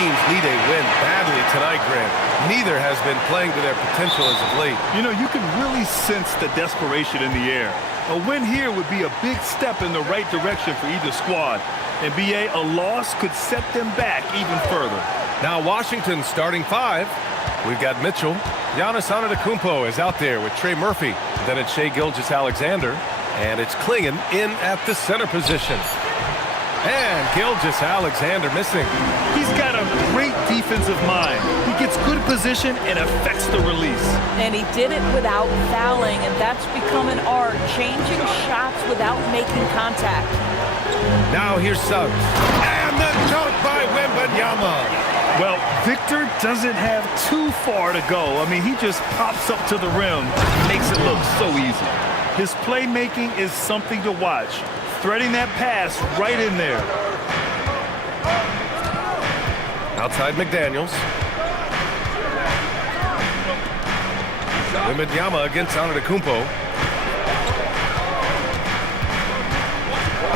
teams need a win badly tonight, Grant. Neither has been playing to their potential as of late. You know, you can really sense the desperation in the air. A win here would be a big step in the right direction for either squad. And BA, a loss could set them back even further. Now Washington starting five. We've got Mitchell. Giannis Antetokounmpo is out there with Trey Murphy. Then it's Shai Gilgeous-Alexander. And it's Klingon in at the center position. And Gilgeous-Alexander missing. He's got a great defensive mind. He gets good position and affects the release. And he did it without fouling, and that's become an art, changing shots without making contact. Now here's Suggs. And the dunk by Wembanyama. Well, Victor doesn't have too far to go. I mean, he just pops up to the rim, makes it look so easy. His playmaking is something to watch. Threading that pass right in there. Outside McDaniels. Wembanyama against Antetokounmpo.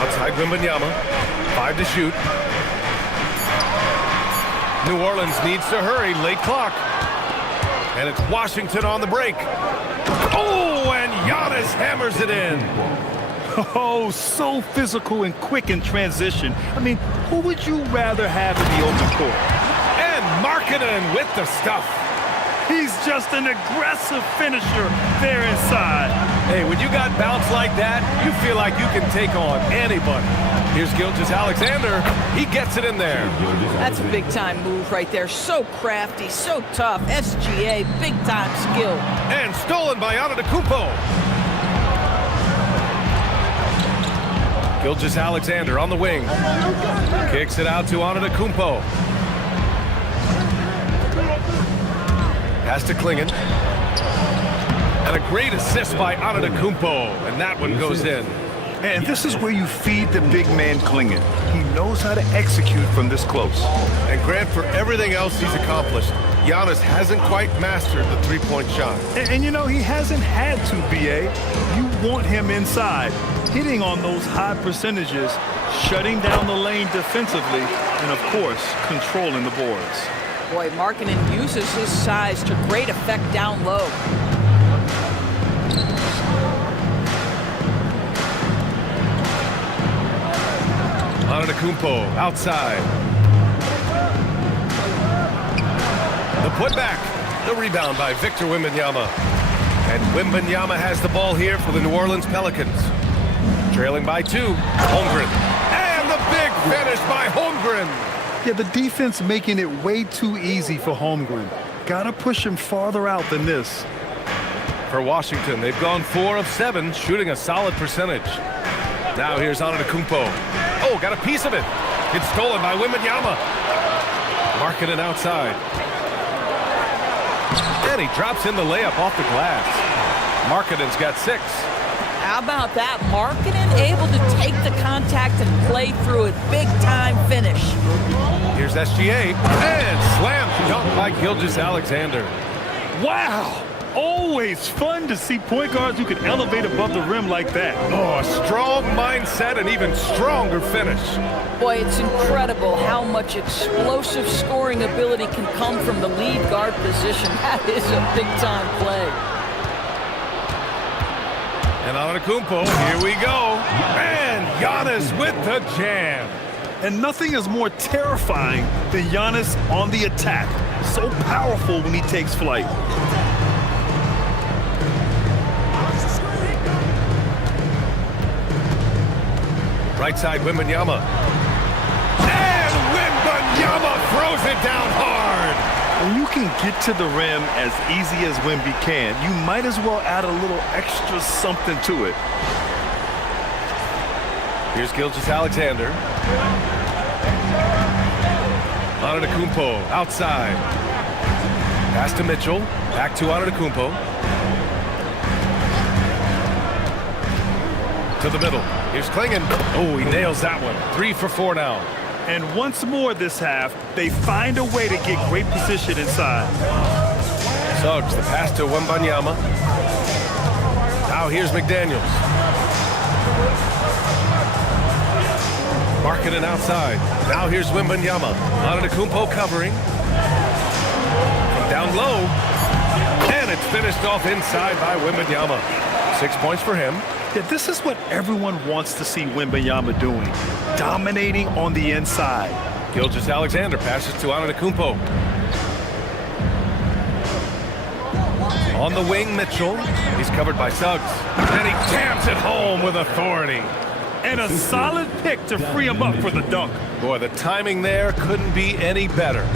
Outside Wembanyama. 5 to shoot. New Orleans needs to hurry. Late clock. And it's Washington on the break. Oh, and Giannis hammers it in. Oh, so physical and quick in transition. I mean, who would you rather have in the open court? And Markkanen with the stuff. He's just an aggressive finisher there inside. Hey, when you got bounce like that, you feel like you can take on anybody. Here's Gilgeous-Alexander. He gets it in there. That's a big-time move right there. So crafty, so tough. SGA, big-time skill. And stolen by Antetokounmpo. Gilgeous-Alexander on the wing. Kicks it out to Antetokounmpo. Pass to Klingon. And a great assist by Antetokounmpo. And that one goes in. And this is where you feed the big man Klingon. He knows how to execute from this close. And Grant, for everything else he's accomplished, Giannis hasn't quite mastered the three-point shot. And you know, he hasn't had to, BA. You want him inside, hitting on those high percentages, shutting down the lane defensively, and of course, controlling the boards. Boy, Markkanen uses his size to great effect down low. Antetokounmpo outside. The putback. The rebound by Victor Wembanyama. And Wembanyama has the ball here for the New Orleans Pelicans. Trailing by 2. Holmgren. And the big finish by Holmgren. Yeah, the defense making it way too easy for Holmgren. Gotta push him farther out than this. For Washington, they've gone 4 of 7, shooting a solid percentage. Now here's Antetokounmpo. Oh, got a piece of it. It's stolen by Wembanyama. Markkanen outside. And he drops in the layup off the glass. Markkanen's got 6. How about that? Markkanen able to take the contact and play through it. Big-time finish. Here's SGA. And slam dunk by Gilgeous-Alexander. Wow! Always fun to see point guards who can elevate above the rim like that. Oh, a strong mindset and even stronger finish. Boy, it's incredible how much explosive scoring ability can come from the lead guard position. That is a big-time play. And Antetokounmpo, here we go. And Giannis with the jam. And nothing is more terrifying than Giannis on the attack. So powerful when he takes flight. Right side, Wembanyama. And Wembanyama throws it down hard. When you can get to the rim as easy as Wemby can, you might as well add a little extra something to it. Here's Gilgeous-Alexander. Antetokounmpo outside. Pass to Mitchell. Back to Antetokounmpo. To the middle. Here's Klingon. Oh, he nails that one. 3 for 4 now. And once more this half, they find a way to get great position inside. Suggs, the pass to Wembanyama. Now here's McDaniels. Marking it outside. Now here's Wembanyama. Antetokounmpo covering. From down low. And it's finished off inside by Wembanyama. 6 points for him. Yeah, this is what everyone wants to see Wembanyama doing. Dominating on the inside. Gilgeous-Alexander passes to Antetokounmpo. On the wing, Mitchell. He's covered by Suggs. And he jams it home with authority. And a solid pick to free him up for the dunk. Boy, the timing there couldn't be any better.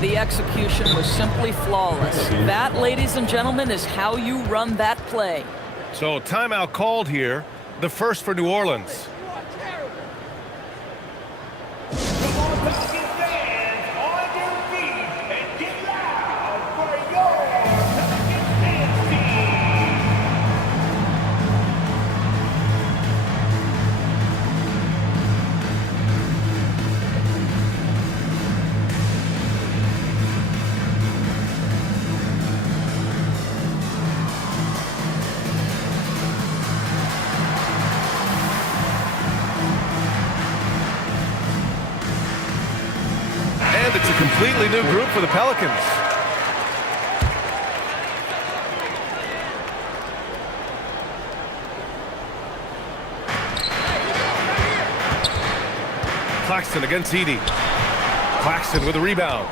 The execution was simply flawless. That, ladies and gentlemen, is how you run that play. So timeout called here, the first for New Orleans. It's a completely new group for the Pelicans. Claxton against Edey. Claxton with a rebound.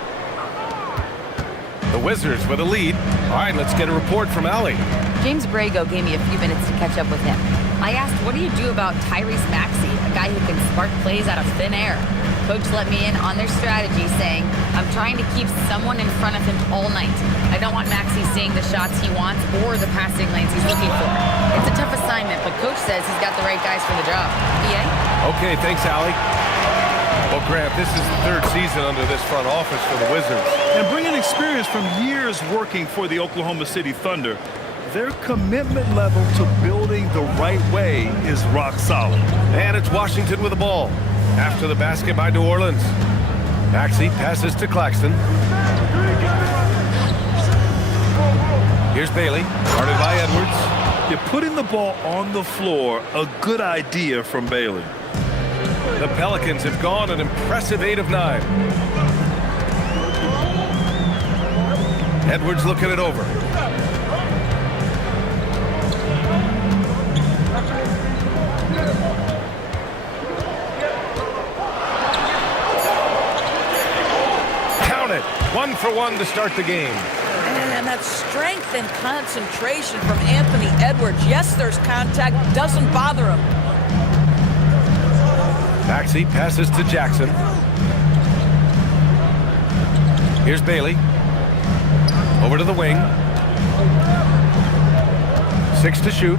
The Wizards with a lead. All right, let's get a report from Allie. James Brago gave me a few minutes to catch up with him. I asked, what do you do about Tyrese Maxey, a guy who can spark plays out of thin air? Coach let me in on their strategy, saying, I'm trying to keep someone in front of him all night. I don't want Maxey seeing the shots he wants or the passing lanes he's looking for. It's a tough assignment, but Coach says he's got the right guys for the job. EA? Okay, thanks, Allie. Well, Grant, this is the third season under this front office for the Wizards. And bringing experience from years working for the Oklahoma City Thunder, their commitment level to building the right way is rock solid. And it's Washington with the ball. After the basket by New Orleans. Maxey passes to Claxton. Here's Bailey, guarded by Edwards. You're putting the ball on the floor, a good idea from Bailey. The Pelicans have gone an impressive 8 of 9. Edwards looking it over. Count it. 1 for 1 to start the game. And that strength and concentration from Anthony Edwards. Yes, there's contact. Doesn't bother him. Maxey passes to Jackson. Here's Bailey. Over to the wing. 6 to shoot.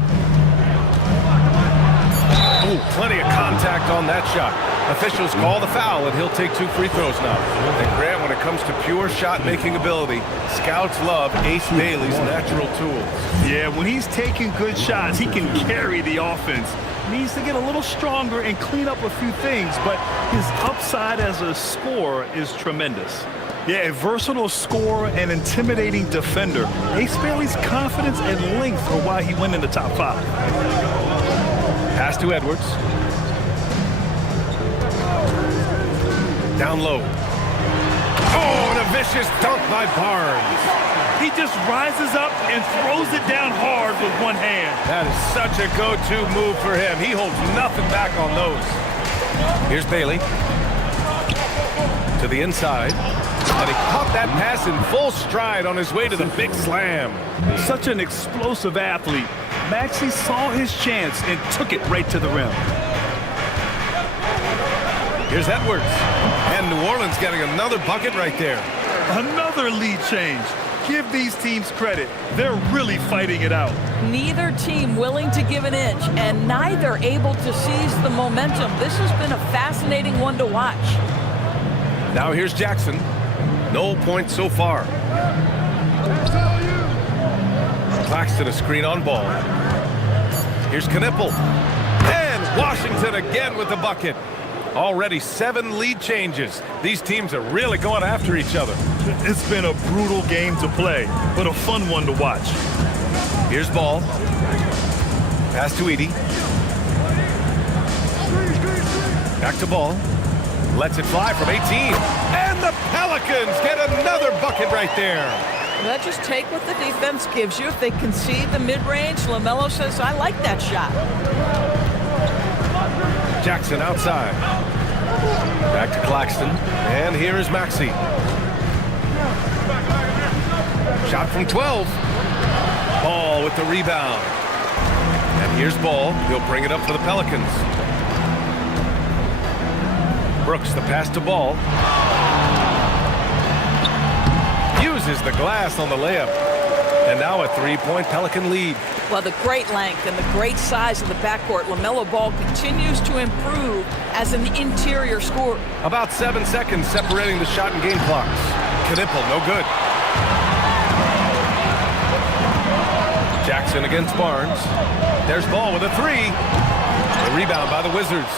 Oh, plenty of contact on that shot. Officials call the foul, and he'll take 2 free throws now. And Grant, when it comes to pure shot-making ability, scouts love Ace Bailey's natural tools. Yeah, when he's taking good shots, he can carry the offense. Needs to get a little stronger and clean up a few things, but his upside as a scorer is tremendous. Yeah, a versatile scorer and intimidating defender. Ace Bailey's confidence and length are why he went in the top 5. Pass to Edwards. Down low. Oh, and a vicious dunk by Barnes. He just rises up and throws it down hard with one hand. That is such a go-to move for him. He holds nothing back on those. Here's Bailey. To the inside. And he caught that pass in full stride on his way to the big slam. Such an explosive athlete. Maxey saw his chance and took it right to the rim. Here's Edwards. And New Orleans getting another bucket right there. Another lead change. Give these teams credit. They're really fighting it out. Neither team willing to give an inch, and neither able to seize the momentum. This has been a fascinating one to watch. Now here's Jackson. No points so far. Claxton a screen on ball. Here's Knipple. And Washington again with the bucket. Already 7 lead changes. These teams are really going after each other. It's been a brutal game to play, but a fun one to watch. Here's Ball. Pass to Edey. Back to ball. Lets it fly from 18. And the Pelicans get another bucket right there. Well, just take what the defense gives you. If they concede the mid-range, LaMelo says, I like that shot. Jackson outside. Back to Claxton. And here is Maxey. Shot from 12. Ball with the rebound. And here's Ball. He'll bring it up for the Pelicans. Brooks, the pass to Ball. Uses the glass on the layup. And now a three-point Pelican lead. Well, the great length and the great size of the backcourt, LaMelo Ball continues to improve as an interior scorer. About 7 seconds separating the shot and game clocks. Knipple, no good. Jackson against Barnes. There's Ball with a three. The rebound by the Wizards.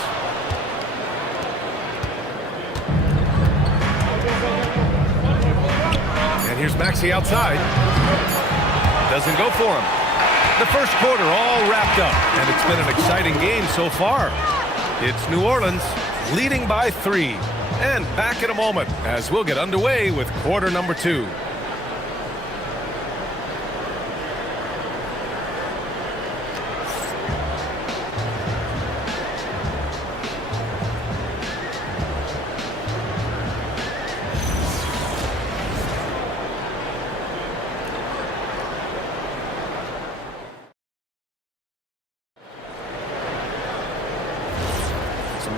And here's Maxey outside. Doesn't go for him. The first quarter all wrapped up, and it's been an exciting game so far. It's New Orleans leading by 3. And back in a moment as we'll get underway with quarter number 2.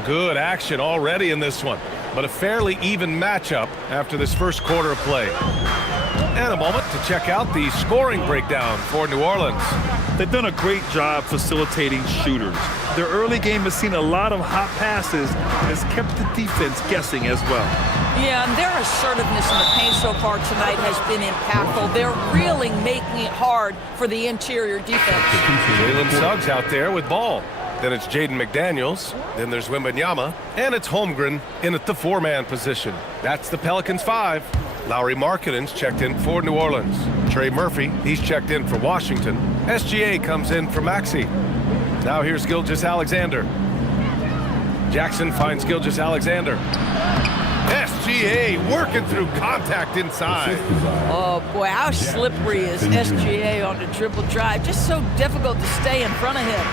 Good action already in this one, but a fairly even matchup after this first quarter of play. And a moment to check out the scoring breakdown for New Orleans. They've done a great job facilitating shooters. Their early game has seen a lot of hot passes and has kept the defense guessing as well. Yeah, and their assertiveness in the paint so far tonight has been impactful. They're really making it hard for the interior defense. Jalen Suggs out there with Ball. Then it's Jaden McDaniels. Then there's Wembanyama. And it's Holmgren in at the 4-man position. That's the Pelicans 5. Lauri Markkanen's checked in for New Orleans. Trey Murphy, he's checked in for Washington. SGA comes in for Maxey. Now here's Gilgeous-Alexander. Jackson finds Gilgeous-Alexander. SGA working through contact inside. Oh, boy, how slippery is SGA on the dribble drive. Just so difficult to stay in front of him.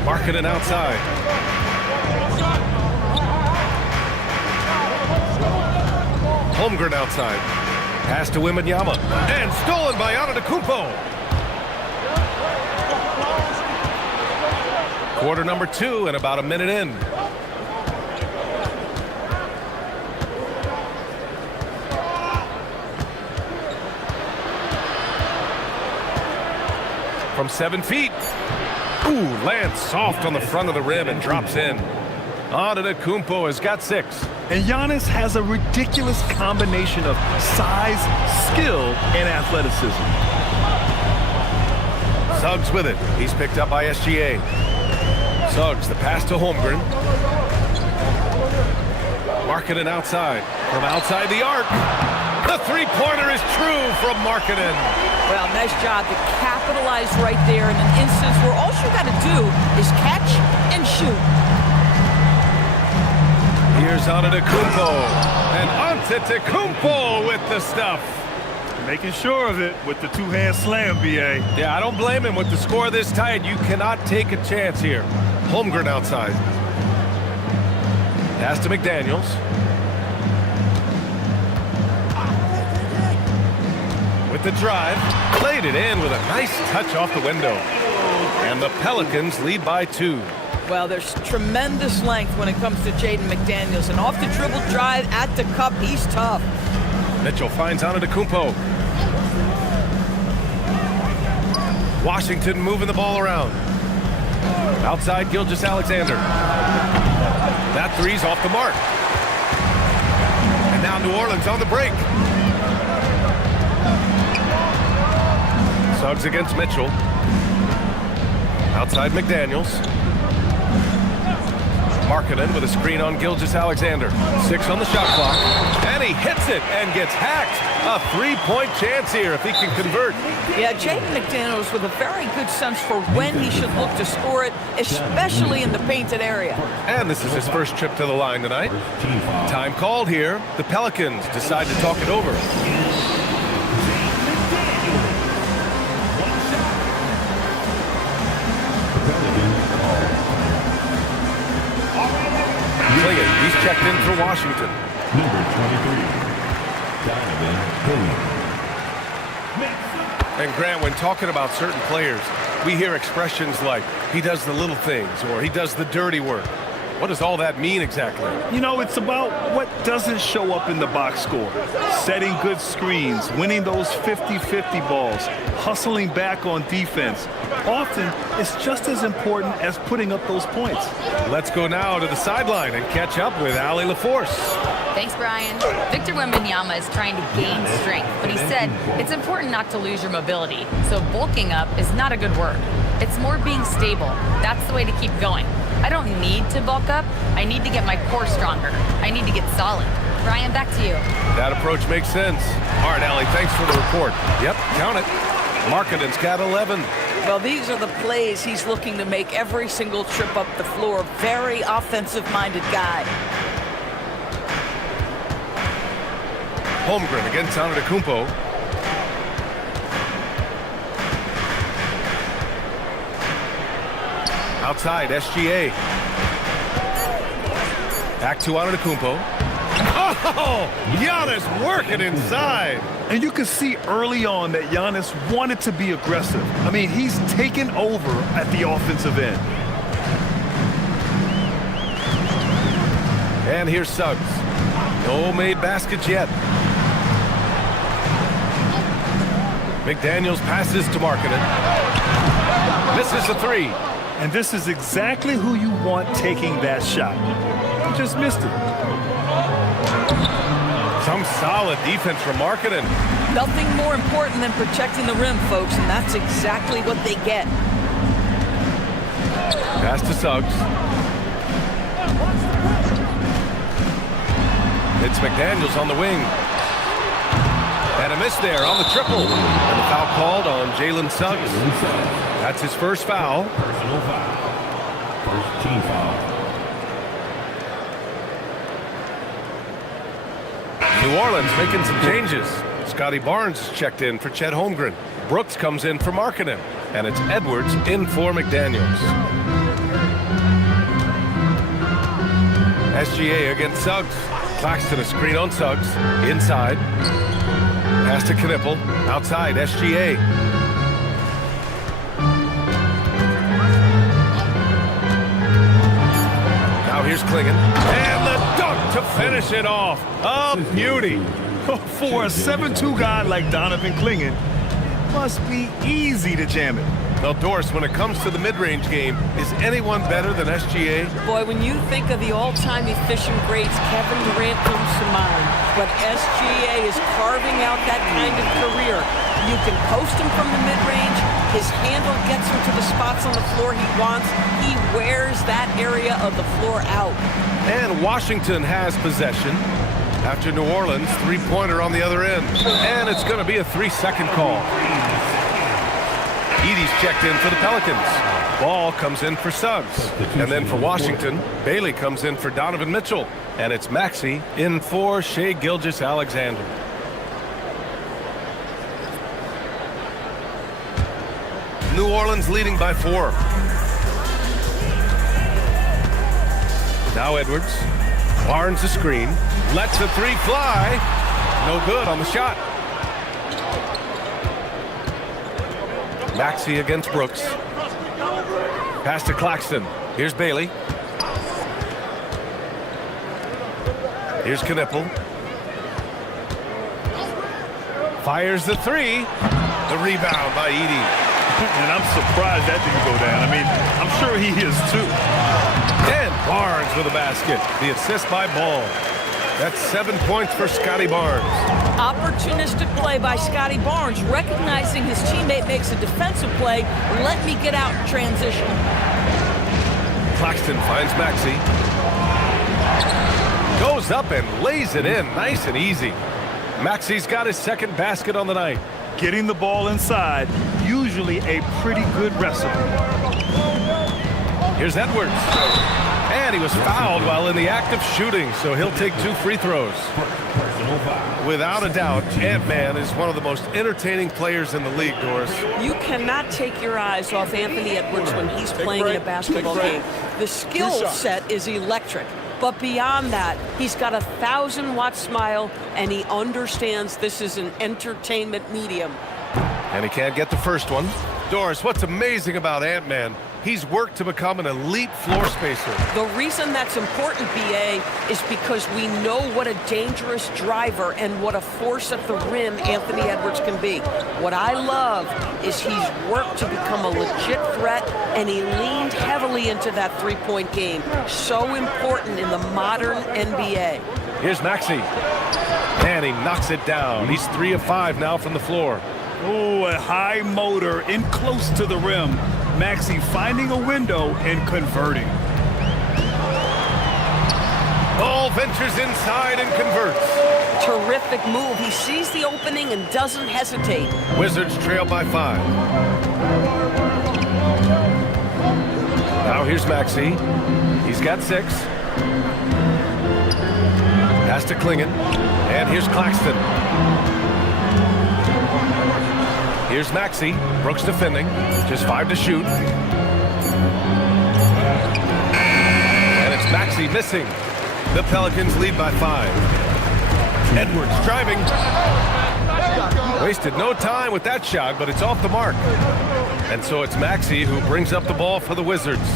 Markkanen outside. Holmgren outside. Pass to Wembanyama. And stolen by Antetokounmpo. Quarter number 2 and about a minute in. From 7 feet. Ooh, lands soft on the front of the rim and drops in. Antetokounmpo has got 6. And Giannis has a ridiculous combination of size, skill, and athleticism. Suggs with it. He's picked up by SGA. Suggs, the pass to Holmgren. Markkanen outside. From outside the arc. The three-pointer is true from Markkanen. Well, nice job to capitalize right there in an instance where all you got to do is catch and shoot. Here's Antetokounmpo. And Antetokounmpo with the stuff. Making sure of it with the two-hand slam, B.A. Yeah, I don't blame him. With the score this tight, you cannot take a chance here. Holmgren outside. Pass to McDaniels. With the drive, played it in with a nice touch off the window. And the Pelicans lead by 2. Well, there's tremendous length when it comes to Jaden McDaniels. And off the dribble drive at the cup, he's tough. Mitchell finds Antetokounmpo. Washington moving the ball around. Outside Gilgeous-Alexander. That three's off the mark. And now New Orleans on the break. Suggs against Mitchell. Outside McDaniels. Markkanen with a screen on Gilgeous-Alexander. 6 on the shot clock. And he hits it and gets hacked. A 3-point chance here if he can convert. Yeah, Jaden McDaniels with a very good sense for when he should look to score it, especially in the painted area. And this is his first trip to the line tonight. Time called here. The Pelicans decide to talk it over. Clingan, he's checked in for Washington. Number 23, Donovan Clingan. And Grant, when talking about certain players, we hear expressions like, he does the little things, or he does the dirty work. What does all that mean exactly? You know, it's about what doesn't show up in the box score. Setting good screens, winning those 50-50 balls, hustling back on defense. Often, it's just as important as putting up those points. Let's go now to the sideline and catch up with Allie LaForce. Thanks, Brian. Victor Wembanyama is trying to gain strength, but he said it's important not to lose your mobility. So bulking up is not a good word. It's more being stable. That's the way to keep going. I don't need to bulk up. I need to get my core stronger. I need to get solid. Brian, back to you. That approach makes sense. All right, Allie, thanks for the report. Yep, count it. Markkanen's got 11. Well, these are the plays he's looking to make every single trip up the floor. Very offensive-minded guy. Holmgren against Antetokounmpo. Outside, SGA. Back to Antetokounmpo. Oh, Giannis working inside. And you can see early on that Giannis wanted to be aggressive. I mean, he's taken over at the offensive end. And here's Suggs. No made baskets yet. McDaniels passes to Markkanen. Misses the 3. And this is exactly who you want taking that shot. He just missed it. Some solid defense from Markkanen. Nothing more important than protecting the rim, folks, and that's exactly what they get. Pass to Suggs. It's McDaniels on the wing. And a miss there on the triple. And the foul called on Jalen Suggs. That's his first foul. Personal foul. First team foul. New Orleans making some changes. Scotty Barnes is checked in for Chet Holmgren. Brooks comes in for Markkanen. And it's Edwards in for McDaniels. SGA against Suggs. Claxton a screen on Suggs. Inside. Pass to Knippel. Outside, SGA. Now here's Clingan. And the dunk to finish it off. A beauty. For a 7'2" guy like Donovan Clingan, it must be easy to jam it. Now, Doris, when it comes to the mid-range game, is anyone better than SGA? Boy, when you think of the all-time efficient greats, Kevin Durant comes to mind. But SGA is carving out that kind of career. You can post him from the mid-range. His handle gets him to the spots on the floor he wants. He wears that area of the floor out. And Washington has possession. After New Orleans, three-pointer on the other end. And it's going to be a 3-second call. Edey's checked in for the Pelicans. Ball comes in for Suggs. And then for Washington, Bailey comes in for Donovan Mitchell. And it's Maxey in for Shai Gilgeous-Alexander. New Orleans leading by 4. Now Edwards. Barnes the screen. Lets the 3 fly. No good on the shot. Maxey against Brooks. Pass to Claxton. Here's Bailey. Here's Knippel. Fires the 3. The rebound by Edey. And I'm surprised that didn't go down. I mean, I'm sure he is too. And Barnes with a basket. The assist by Ball. That's 7 points for Scotty Barnes. Opportunistic play by Scotty Barnes, recognizing his teammate makes a defensive play. Let me get out in transition. Claxton finds Maxey. goes up and lays it in nice and easy. Maxi's got his second basket on the night. Getting the ball inside, usually a pretty good recipe. Here's Edwards. And he was fouled while in the act of shooting, so he'll take 2 free throws. Personal foul. Without a doubt, Ant-Man is one of the most entertaining players in the league, Doris. You cannot take your eyes off Anthony Edwards when he's playing in a basketball game. The skill set is electric. But beyond that, he's got a 1,000-watt smile, and he understands this is an entertainment medium. And he can't get the first one. Doris, what's amazing about Ant-Man, he's worked to become an elite floor spacer. The reason that's important, B.A., is because we know what a dangerous driver and what a force at the rim Anthony Edwards can be. What I love is he's worked to become a legit threat, and he leaned heavily into that three-point game. So important in the modern NBA. Here's Maxey. And he knocks it down. He's 3 of 5 now from the floor. Oh, a high motor in close to the rim. Maxey finding a window and converting. Ball ventures inside and converts. Terrific move. He sees the opening and doesn't hesitate. Wizards trail by 5. Now here's Maxey. He's got 6. Pass to Klingon. And here's Claxton. Here's Maxey. Brooks defending. Just 5 to shoot. And it's Maxey missing. The Pelicans lead by 5. Edwards driving. Wasted no time with that shot, but it's off the mark. And so it's Maxey who brings up the ball for the Wizards.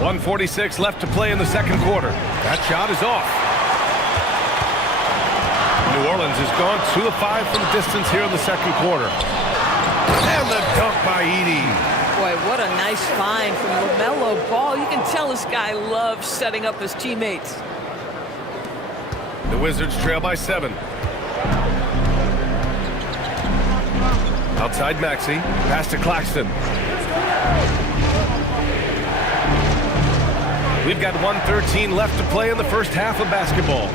1:46 left to play in the second quarter. That shot is off. New Orleans has gone 2 of 5 from distance here in the second quarter. And the dunk by Edey. Boy, what a nice find from LaMelo Ball. You can tell this guy loves setting up his teammates. The Wizards trail by 7. Outside Maxey. Pass to Claxton. We've got 1:13 left to play in the first half of basketball.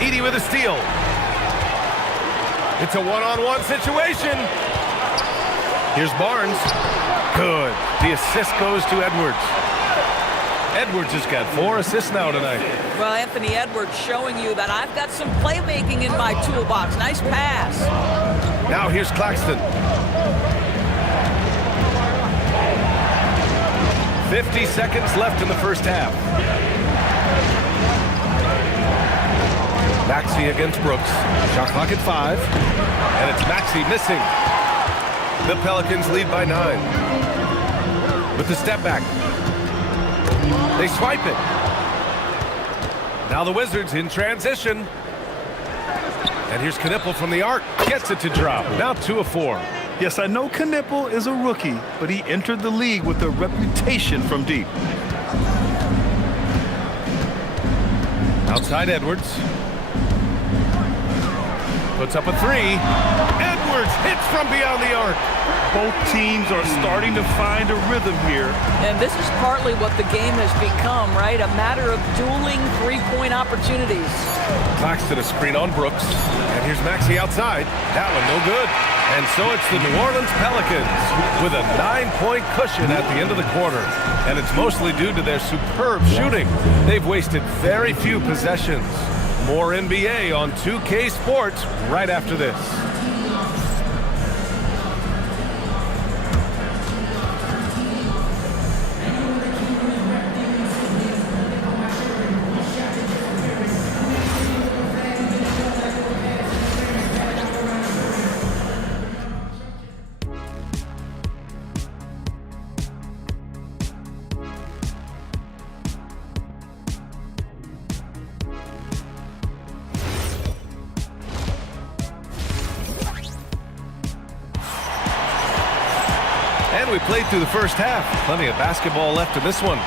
Edey with a steal. It's a one-on-one situation. Here's Barnes. Good. The assist goes to Edwards. Edwards has got 4 assists now tonight. Well, Anthony Edwards showing you that I've got some playmaking in my toolbox. Nice pass. Now here's Claxton. 50 seconds left in the first half. Maxey against Brooks. Shot clock at 5. And it's Maxey missing. The Pelicans lead by 9. With the step back. They swipe it. Now the Wizards in transition. And here's Knipple from the arc. Gets it to drop. Now 2 of 4. Yes, I know Knipple is a rookie, but he entered the league with a reputation from deep. Outside Edwards. Puts up a 3. Edwards hits from beyond the arc. Both teams are starting to find a rhythm here. And this is partly what the game has become, right? A matter of dueling three-point opportunities. Claxton a screen on Brooks. And here's Maxey outside. That one no good. And so it's the New Orleans Pelicans with a 9-point cushion at the end of the quarter. And it's mostly due to their superb shooting. They've wasted very few possessions. More NBA on 2K Sports right after this. And we played through the first half. Plenty of basketball left in this one.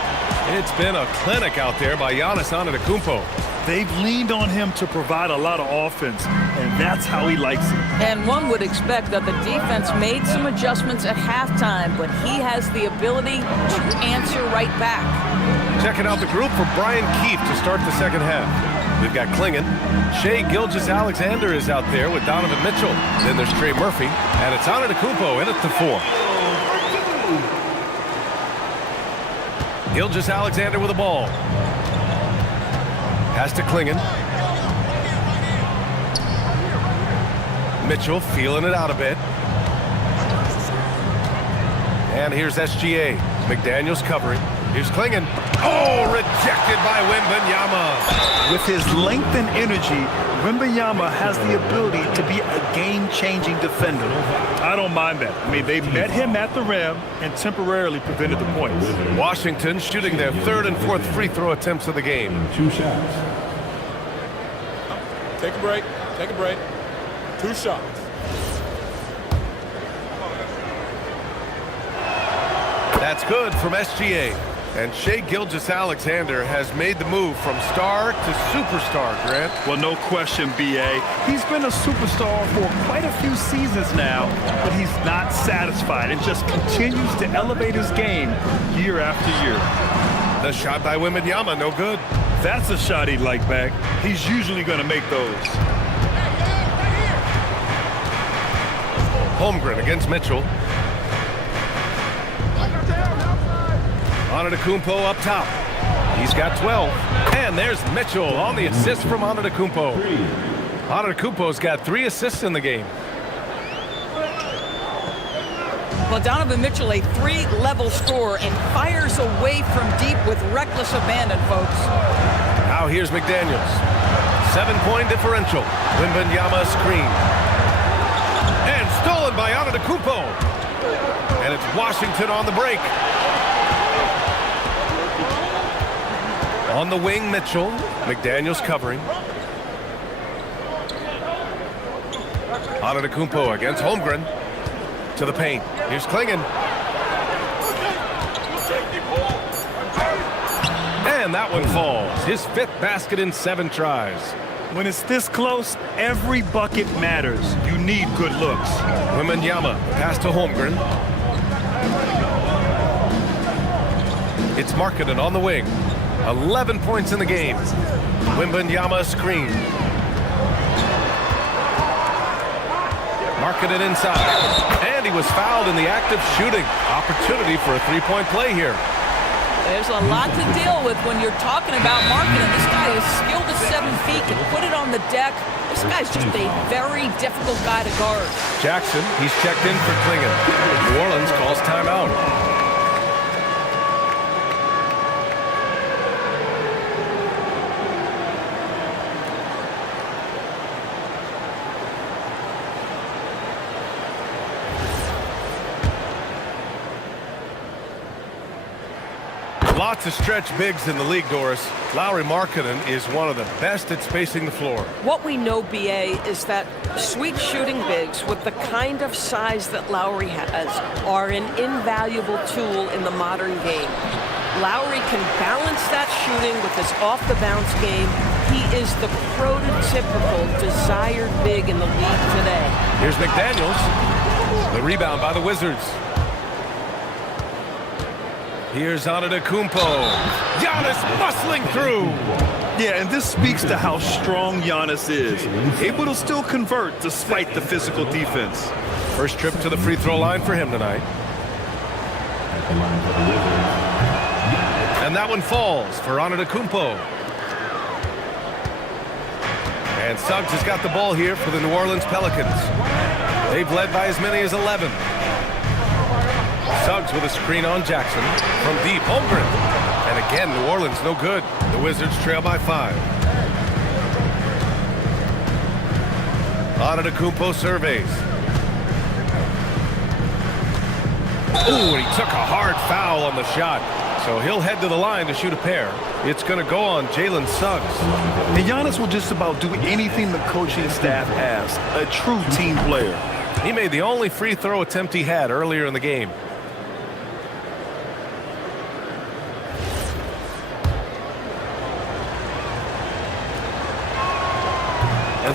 It's been a clinic out there by Giannis Antetokounmpo. They've leaned on him to provide a lot of offense, and that's how he likes it. And one would expect that the defense made some adjustments at halftime, but he has the ability to answer right back. Checking out the group for Brian Keefe to start the second half. We've got Klingon. Shea Gilgeous-Alexander is out there with Donovan Mitchell. Then there's Trey Murphy, and it's Antetokounmpo in at the 4. Gilgeous-Alexander with the ball. Pass to Klingon. Mitchell feeling it out a bit. And here's SGA. McDaniels covering. Here's Klingon. Oh, rejected by Wembanyama. With his length and energy, Wembanyama has the ability to be a game-changing defender. I don't mind that. I mean, they met him at the rim and temporarily prevented the points. Washington shooting their 3rd and 4th free throw attempts of the game. 2 shots. Take a break. Take a break. 2 shots. That's good from SGA. And Shea Gilgeous-Alexander has made the move from star to superstar, Grant. Well, no question, B.A. He's been a superstar for quite a few seasons now, but he's not satisfied and just continues to elevate his game year after year. The shot by Wembanyama, no good. That's a shot he'd like back. He's usually going to make those. Holmgren against Mitchell. Antetokounmpo up top. He's got 12. And there's Mitchell on the assist from Antetokounmpo. Antetokounmpo's got 3 assists in the game. Well, Donovan Mitchell, a 3-level scorer, and fires away from deep with reckless abandon, folks. Now here's McDaniels. 7-point differential. Wembanyama screen. And stolen by Antetokounmpo. And it's Washington on the break. On the wing, Mitchell. McDaniels covering. Antetokounmpo against Holmgren. To the paint. Here's Klingon. And that one falls. His 5th basket in 7 tries. When it's this close, every bucket matters. You need good looks. Wembanyama, pass to Holmgren. It's Markkanen on the wing. 11 points in the game. Wembanyama screen. Markkanen inside. And he was fouled in the act of shooting. Opportunity for a 3-point play here. There's a lot to deal with when you're talking about Markkanen. This guy is skilled at 7 feet, can put it on the deck. This guy's just a very difficult guy to guard. Jackson, he's checked in for Klingon. New Orleans calls timeout. Lots of stretch bigs in the league, Doris. Lauri Markkanen is one of the best at spacing the floor. What we know, BA, is that sweet shooting bigs with the kind of size that Lauri has are an invaluable tool in the modern game. Lauri can balance that shooting with his off-the-bounce game. He is the prototypical desired big in the league today. Here's McDaniels. The rebound by the Wizards. Here's Antetokounmpo. Giannis muscling through. Yeah, and this speaks to how strong Giannis is. Able to still convert despite the physical defense. First trip to the free throw line for him tonight. And that one falls for Antetokounmpo. And Suggs has got the ball here for the New Orleans Pelicans. They've led by as many as 11. Suggs with a screen on Jackson from deep. Holmgren. And again, New Orleans no good. The Wizards trail by 5. Antetokounmpo surveys. Ooh, and he took a hard foul on the shot. So he'll head to the line to shoot a pair. It's going to go on Jalen Suggs. And Giannis will just about do anything the coaching staff asks. A true team player. He made the only free throw attempt he had earlier in the game.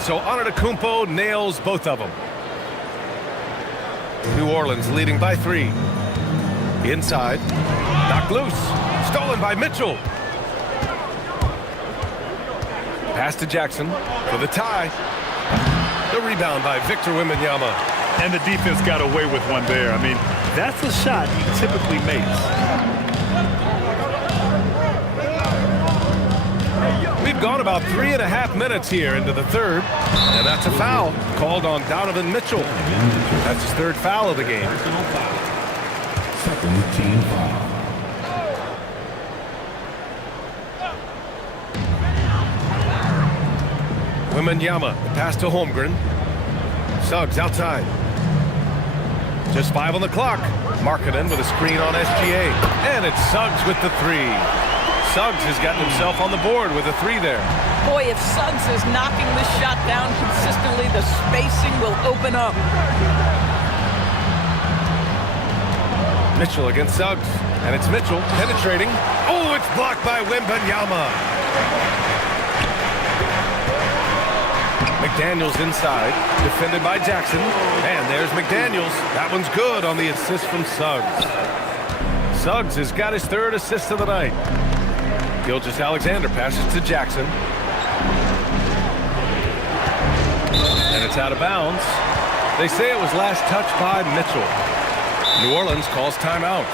so Antetokounmpo nails both of them. New Orleans leading by 3. Inside, knocked loose, stolen by Mitchell. Pass to Jackson for the tie. The rebound by Victor Wembanyama. And the defense got away with one there. I mean, that's a shot he typically makes. We've gone about 3.5 minutes here into the third, and that's a foul called on Donovan Mitchell. That's his 3rd foul of the game. Personal foul. Second team foul. Wembanyama, the pass to Holmgren. Suggs outside. Just 5 on the clock. Markkanen with a screen on SGA. And it's Suggs with the 3. Suggs has gotten himself on the board with a 3 there. Boy, if Suggs is knocking this shot down consistently, the spacing will open up. Mitchell against Suggs. And it's Mitchell penetrating. Oh, it's blocked by Wembanyama. McDaniels inside, defended by Jackson. And there's McDaniels. That one's good on the assist from Suggs. Suggs has got his 3rd assist of the night. Gilgeous-Alexander passes to Jackson. And it's out of bounds. They say it was last touched by Mitchell. New Orleans calls timeout.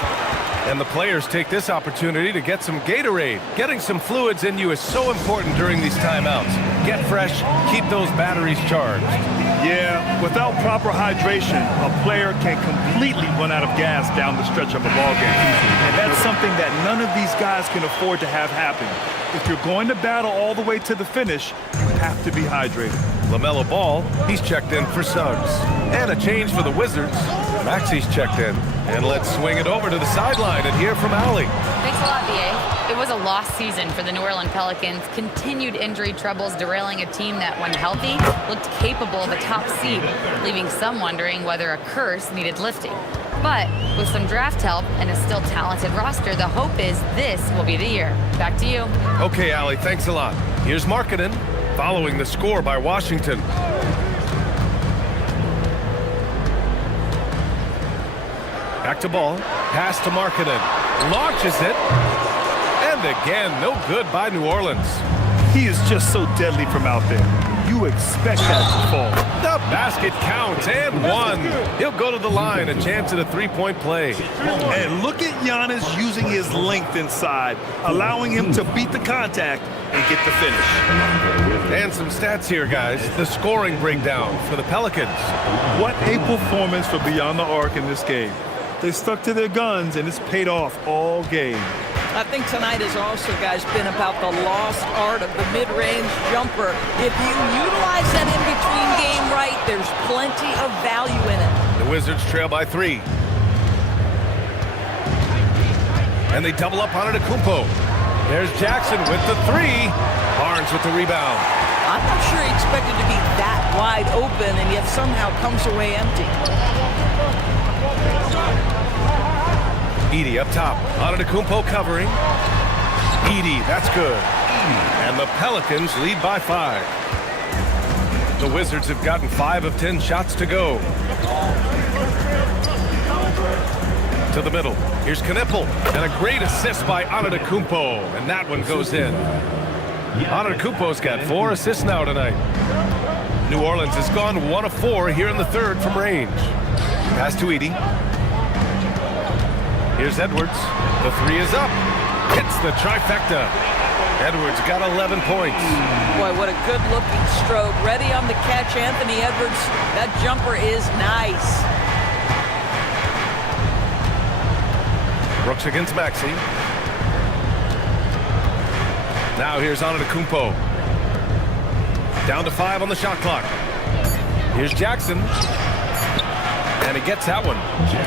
And the players take this opportunity to get some Gatorade. Getting some fluids in you is so important during these timeouts. Get fresh, keep those batteries charged. Yeah, without proper hydration, a player can completely run out of gas down the stretch of a ball game. And that's something that none of these guys can afford to have happen. If you're going to battle all the way to the finish, you have to be hydrated. LaMelo Ball, he's checked in for Suggs. And a change for the Wizards. Maxi's checked in. And let's swing it over to the sideline and hear from Allie. Thanks a lot, BA. It was a lost season for the New Orleans Pelicans. Continued injury troubles derailing a team that, when healthy, looked capable of a top seed, leaving some wondering whether a curse needed lifting. But with some draft help and a still talented roster, the hope is this will be the year. Back to you. Okay, Allie, thanks a lot. Here's Markkanen, following the score by Washington. Back to Ball, pass to Markkanen, launches it, and again, no good by New Orleans. He is just so deadly from out there. You expect that to fall. The basket counts, and 1. He'll go to the line, a chance at a 3-point play. And look at Giannis using his length inside, allowing him to beat the contact and get the finish. And some stats here, guys. The scoring breakdown for the Pelicans. What a performance for Beyond the Arc in this game. They stuck to their guns, and it's paid off all game. I think tonight has also, guys, been about the lost art of the mid-range jumper. If you utilize that in-between game right, there's plenty of value in it. The Wizards trail by 3. And they double up on Antetokounmpo. There's Jackson with the 3. Barnes with the rebound. I'm not sure he expected to be that wide open and yet somehow comes away empty. Edey up top. Antetokounmpo covering. Edey, that's good. And the Pelicans lead by 5. The Wizards have gotten 5 of 10 shots to go. To the middle. Here's Knipple. And a great assist by Antetokounmpo. And that one goes in. Antetokounmpo's got 4 assists now tonight. New Orleans has gone 1 of 4 here in the third from range. Pass to Edey. Here's Edwards. The 3 is up. Hits the trifecta. Edwards got 11 points. Boy, what a good-looking stroke. Ready on the catch, Anthony Edwards. That jumper is nice. Brooks against Maxey. Now here's Antetokounmpo. Down to 5 on the shot clock. Here's Jackson. And he gets that one.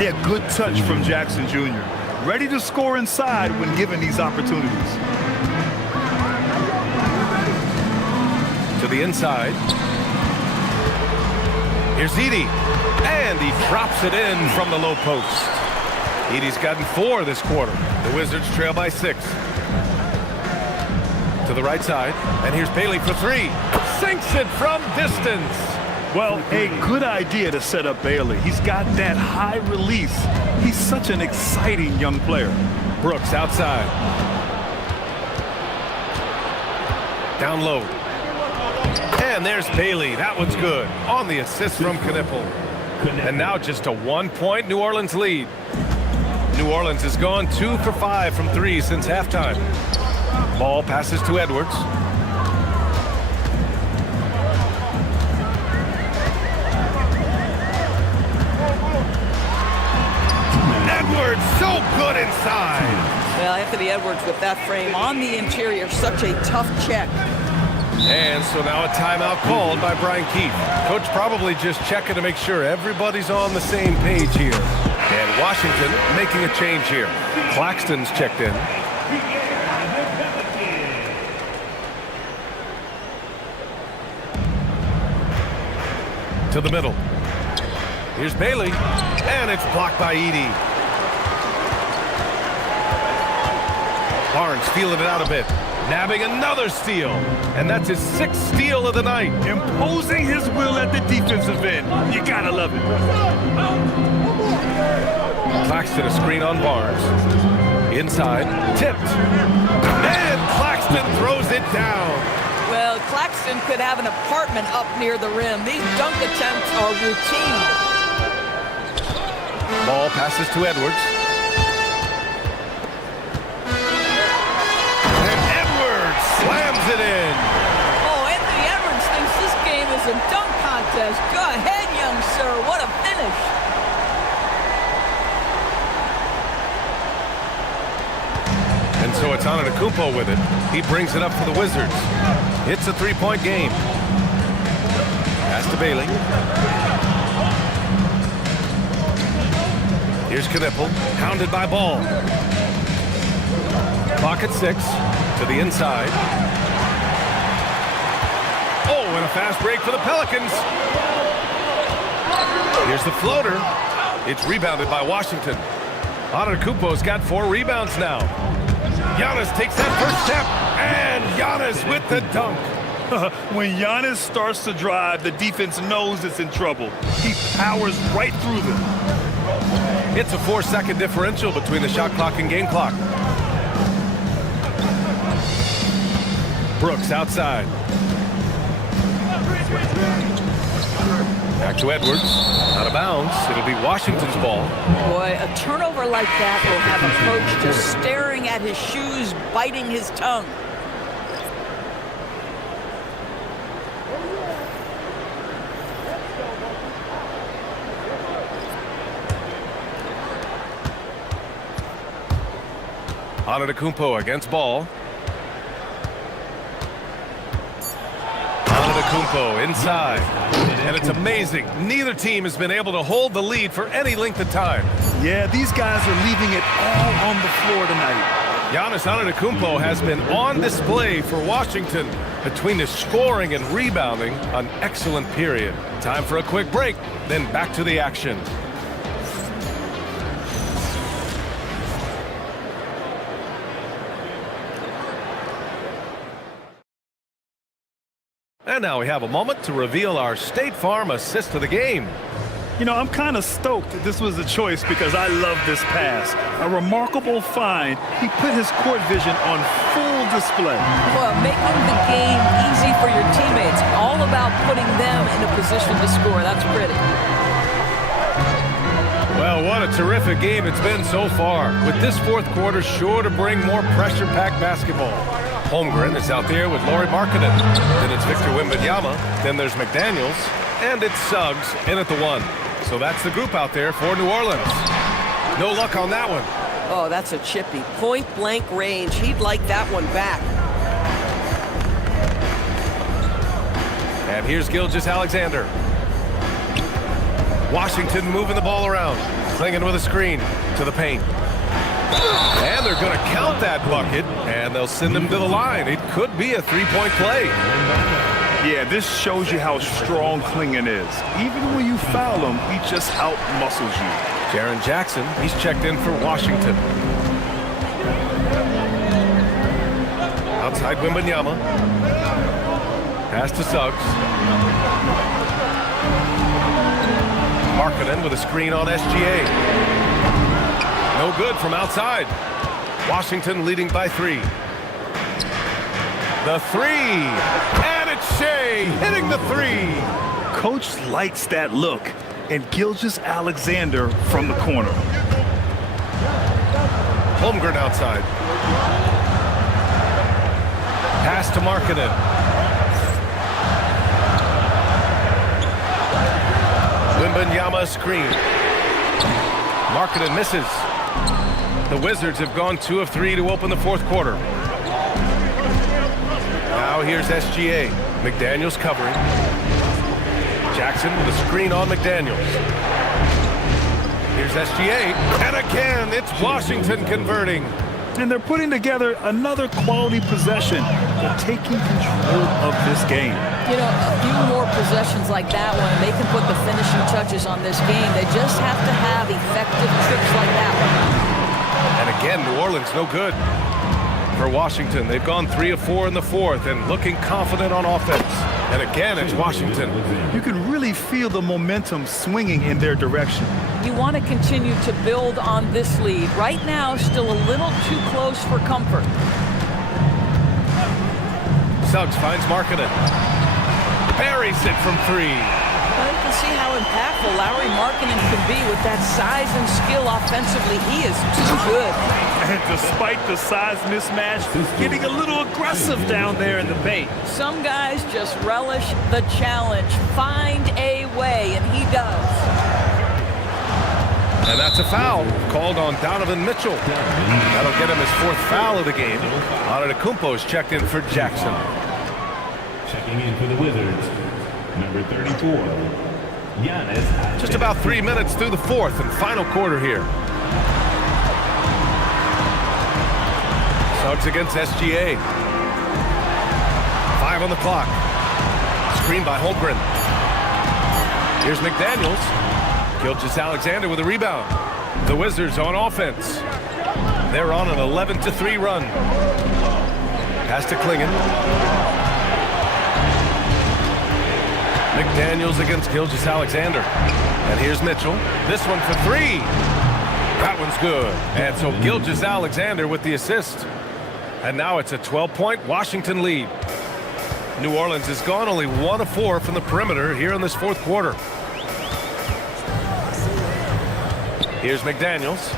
Yeah, good touch from Jackson Jr. Ready to score inside when given these opportunities. To the inside. Here's Edey. And he drops it in from the low post. Edey's gotten 4 this quarter. The Wizards trail by 6. To the right side. And here's Bailey for three. Sinks it from distance. Well, a good idea to set up Bailey. He's got that high release. He's such an exciting young player. Brooks outside. Down low. And there's Bailey. That one's good. On the assist from Knipple. And now just a 1-point New Orleans lead. New Orleans has gone 2 for 5 from 3 since halftime. Ball passes to Edwards. Edwards, so good inside. Well, Anthony Edwards with that frame on the interior, such a tough check. And so now a timeout called by Brian Keefe. Coach probably just checking to make sure everybody's on the same page here. And Washington making a change here. Claxton's checked in. To the middle. Here's Bailey. And it's blocked by Edey. Barnes feeling it out a bit. Nabbing another steal. And that's his 6th steal of the night. Imposing his will at the defensive end. You gotta love it. Claxton a screen on Barnes. Inside. Tipped. And Claxton throws it down. Well, Claxton could have an apartment up near the rim. These dunk attempts are routine. Ball passes to Edwards. Slams it in. Oh, Anthony Edwards thinks this game is a dunk contest. Go ahead, young sir. What a finish. And so it's Antetokounmpo with it. He brings it up for the Wizards. It's a 3-point game. Pass to Bailey. Here's Knipple. Pounded by Ball. Clock at 6. To the inside. Oh, and a fast break for the Pelicans. Here's the floater. It's rebounded by Washington. Antetokounmpo's got 4 rebounds now. Giannis takes that first step, and Giannis with the dunk. When Giannis starts to drive, the defense knows it's in trouble. He powers right through them. It's a 4-second differential between the shot clock and game clock. Brooks outside. Back to Edwards. Out of bounds. It'll be Washington's ball. Boy, a turnover like that will have a coach just staring at his shoes, biting his tongue. Antetokounmpo against Ball. Antetokounmpo inside. And it's amazing. Neither team has been able to hold the lead for any length of time. Yeah, these guys are leaving it all on the floor tonight. Giannis Antetokounmpo has been on display for Washington. Between his scoring and rebounding, an excellent period. Time for a quick break, then back to the action. And now we have a moment to reveal our State Farm assist of the game. You know, I'm kind of stoked that this was a choice because I love this pass. A remarkable find. He put his court vision on full display. Well, making the game easy for your teammates. All about putting them in a position to score. That's pretty. Well, what a terrific game it's been so far. With this fourth quarter sure to bring more pressure-packed basketball. Holmgren is out there with Lauri Markkanen. Then it's Victor Wembanyama. Then there's McDaniels. And it's Suggs in at the 1. So that's the group out there for New Orleans. No luck on that one. Oh, that's a chippy. Point-blank range. He'd like that one back. And here's Gilgeous-Alexander. Washington moving the ball around. Clinging with a screen to the paint. And they're going to count that bucket, and they'll send him to the line. It could be a 3-point play. Yeah, this shows you how strong Clingan is. Even when you foul him, he just out-muscles you. Jaren Jackson, he's checked in for Washington. Outside Wembanyama. Pass to Suggs. Markkanen with a screen on SGA. No good from outside. Washington leading by 3. The 3. And it's Shea hitting the 3. Coach likes that look. And Gilgeous-Alexander from the corner. Holmgren outside. Pass to Markkanen. Wembanyama screen. Markkanen misses. The Wizards have gone 2 of 3 to open the fourth quarter. Now here's SGA. McDaniels covering. Jackson with a screen on McDaniels. Here's SGA. And again, it's Washington converting. And they're putting together another quality possession. They're taking control of this game. You know, a few more possessions like that one, and they can put the finishing touches on this game. They just have to have effective trips like that one. And again, New Orleans no good for Washington. They've gone 3 of 4 in the fourth and looking confident on offense. And again, it's Washington. You can really feel the momentum swinging in their direction. You want to continue to build on this lead. Right now, still a little too close for comfort. Suggs finds Markkanen. Buries it from 3. Well, you can see how impactful Lauri Markkanen can be with that size and skill offensively. He is too good. And despite the size mismatch, getting a little aggressive down there in the paint. Some guys just relish the challenge. Find a way, and he does. And that's a foul called on Donovan Mitchell. That'll get him his 4th foul of the game. Antetokounmpo is checked in for Jackson. Checking in for the Wizards, number 34, Giannis. Just about 3 minutes through the fourth and final quarter here. Suggs against SGA. 5 on the clock. Screen by Holmgren. Here's McDaniels. Gilgeous-Alexander with a rebound. The Wizards on offense. They're on an 11-3 run. Pass to Klingon. McDaniels against Gilgeous-Alexander. And here's Mitchell. This one for 3. That one's good. And so Gilgeous-Alexander with the assist. And now it's a 12-point Washington lead. New Orleans has gone only 1 of 4 from the perimeter here in this fourth quarter. Here's McDaniels.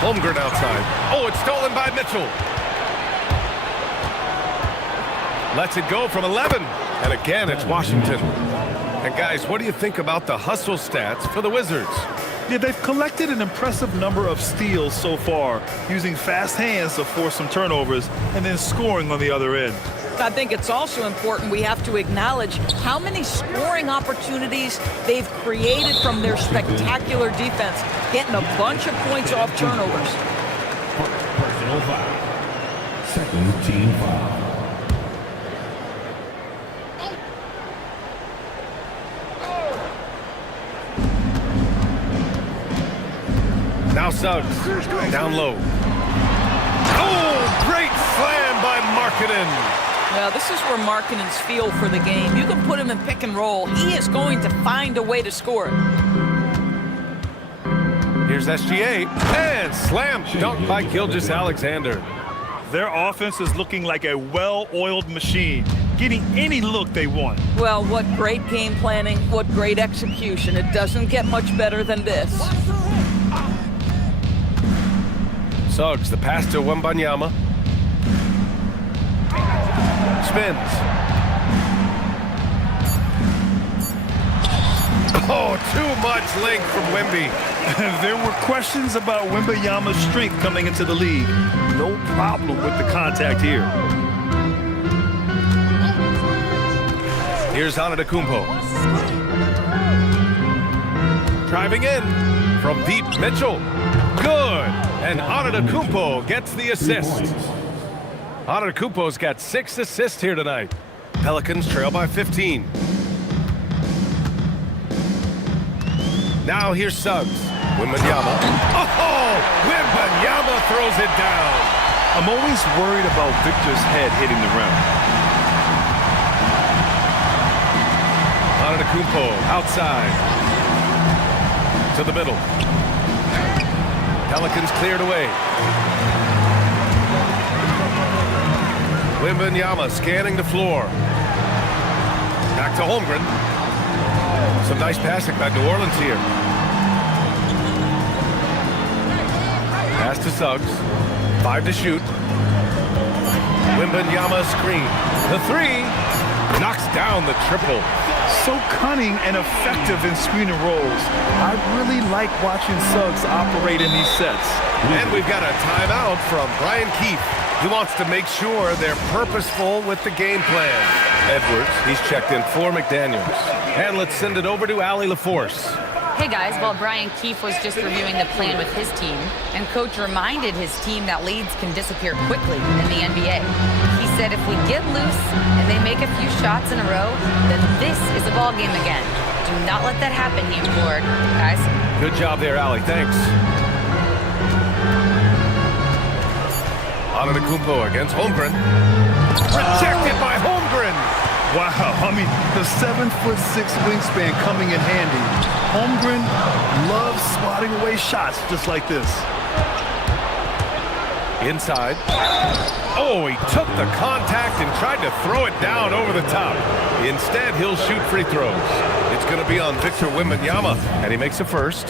Holmgren outside. Oh, it's stolen by Mitchell. Lets it go from 11. And again, it's Washington. And guys, what do you think about the hustle stats for the Wizards? Yeah, they've collected an impressive number of steals so far, using fast hands to force some turnovers and then scoring on the other end. I think it's also important we have to acknowledge how many scoring opportunities they've created from their spectacular defense, getting a bunch of points off turnovers. Personal foul. Second team foul. Now Suggs, down low. Oh, great slam by Markkanen. Well, this is where Markkanen's feel for the game. You can put him in pick and roll. He is going to find a way to score it. Here's SGA, and slam dunk by Gilgeous-Alexander. Their offense is looking like a well-oiled machine, getting any look they want. Well, what great game planning, what great execution. It doesn't get much better than this. Suggs, the pass to Wembanyama. Spins. Oh, too much length from Wemby. There were questions about Wembanyama's strength coming into the league. No problem with the contact here. Here's Antetokounmpo. Driving in from deep, Mitchell. Good. And Antetokounmpo gets the assist. Antetokounmpo's got 6 assists here tonight. Pelicans trail by 15. Now here's Suggs. Wembanyama. Oh! Wembanyama throws it down. I'm always worried about Victor's head hitting the rim. Antetokounmpo outside. To the middle. Pelicans cleared away. Wembanyama scanning the floor. Back to Holmgren. Some nice passing by New Orleans here. Pass to Suggs. 5 to shoot. Wembanyama screen. The three. Knocks down the triple. So cunning and effective in screen and rolls. I really like watching Suggs operate in these sets. And we've got a timeout from Brian Keefe. He wants to make sure they're purposeful with the game plan. Edwards, he's checked in for McDaniels. And let's send it over to Allie LaForce. Hey guys, while Brian Keefe was just reviewing the plan with his team, and coach reminded his team that leads can disappear quickly in the NBA. He said if we get loose and they make a few shots in a row, then this is a ball game again. Do not let that happen, he implored. Guys? Good job there, Allie. Thanks. Antetokounmpo against Holmgren. Rejected by Holmgren. Wow, I mean, the 7'6" wingspan coming in handy. Holmgren loves swatting away shots just like this. Inside. Oh, he took the contact and tried to throw it down over the top. Instead, he'll shoot free throws. It's going to be on Victor Wembanyama, and he makes a first.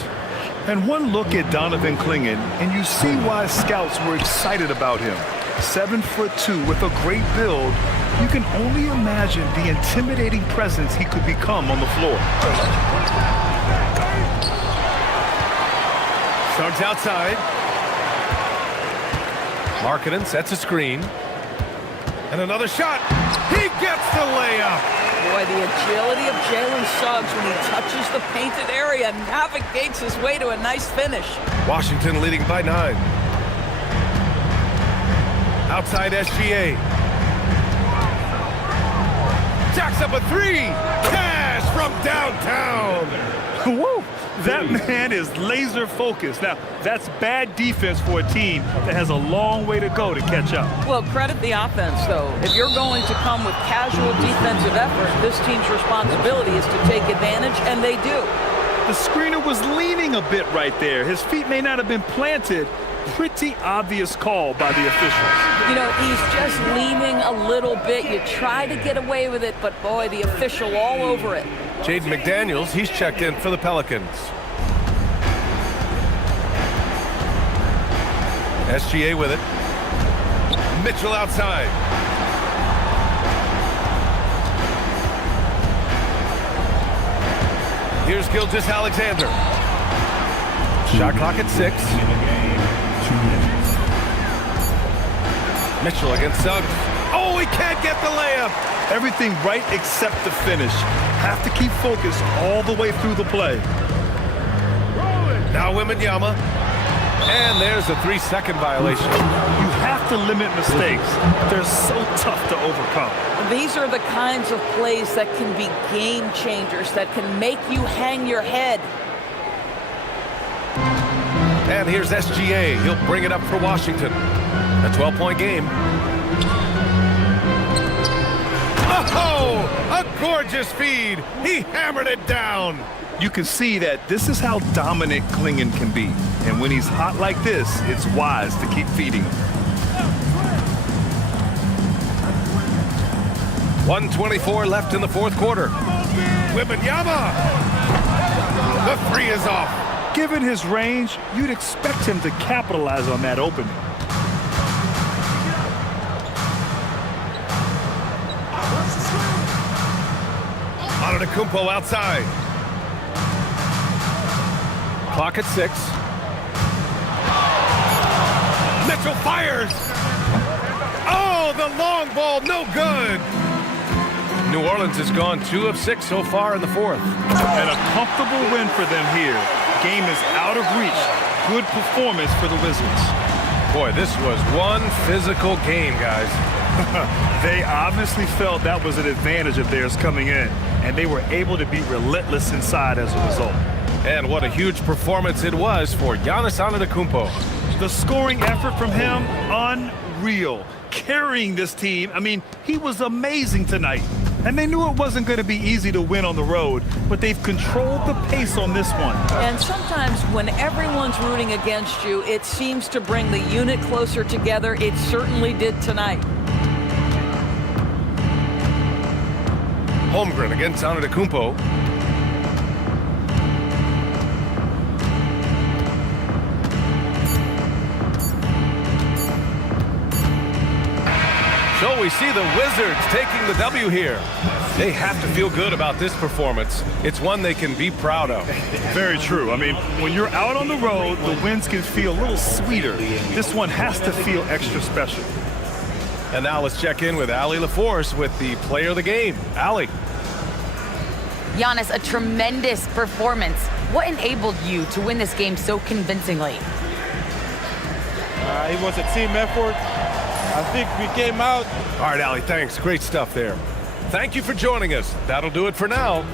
And one look at Donovan Clingan, and you see why scouts were excited about him. 7'2" with a great build. You can only imagine the intimidating presence he could become on the floor. Suggs outside. Markkanen sets a screen. And another shot. He gets the layup. Boy, the agility of Jalen Suggs when he touches the painted area and navigates his way to a nice finish. Washington leading by 9. Outside SGA. Jacks up a three. Cash from downtown. Woo! That man is laser focused. Now, that's bad defense for a team that has a long way to go to catch up. Well, credit the offense, though. If you're going to come with casual defensive effort, this team's responsibility is to take advantage, and they do. The screener was leaning a bit right there. His feet may not have been planted. Pretty obvious call by the officials. You know, he's just leaning a little bit. You try to get away with it, but boy, the official all over it. Jaden McDaniels, he's checked in for the Pelicans. SGA with it. Mitchell outside. Here's Gilgeous-Alexander. Shot clock at 6. Mitchell against Suggs. Oh, he can't get the layup. Everything right except the finish. Have to keep focused all the way through the play. Now Wembanyama. And there's a 3-second violation. You have to limit mistakes. They're so tough to overcome. These are the kinds of plays that can be game changers, that can make you hang your head. And here's SGA. He'll bring it up for Washington. A 12-point game. Oh, a gorgeous feed. He hammered it down. You can see that this is how dominant Clingan can be. And when he's hot like this, it's wise to keep feeding him. 1:24 left in the fourth quarter. Wembanyama. The three is off. Given his range, you'd expect him to capitalize on that opening. Antetokounmpo outside. Clock at 6. Mitchell fires. Oh, the long ball, no good. New Orleans has gone 2 of 6 so far in the fourth. And a comfortable win for them here. Game is out of reach. Good performance for the Wizards. Boy, this was one physical game, guys. They obviously felt that was an advantage of theirs coming in, and they were able to be relentless inside as a result. And what a huge performance it was for Giannis Antetokounmpo. The scoring effort from him, unreal. real, carrying this team. I mean, he was amazing tonight. And they knew it wasn't going to be easy to win on the road, but they've controlled the pace on this one. And sometimes when everyone's rooting against you, it seems to bring the unit closer together. It certainly did tonight. Holmgren against Antetokounmpo. So we see the Wizards taking the W here. They have to feel good about this performance. It's one they can be proud of. Very true. I mean, when you're out on the road, the wins can feel a little sweeter. This one has to feel extra special. And now let's check in with Allie LaForce with the player of the game. Allie. Giannis, a tremendous performance. What enabled you to win this game so convincingly? It was a team effort. I think we came out. All right, Allie, thanks. Great stuff there. Thank you for joining us. That'll do it for now.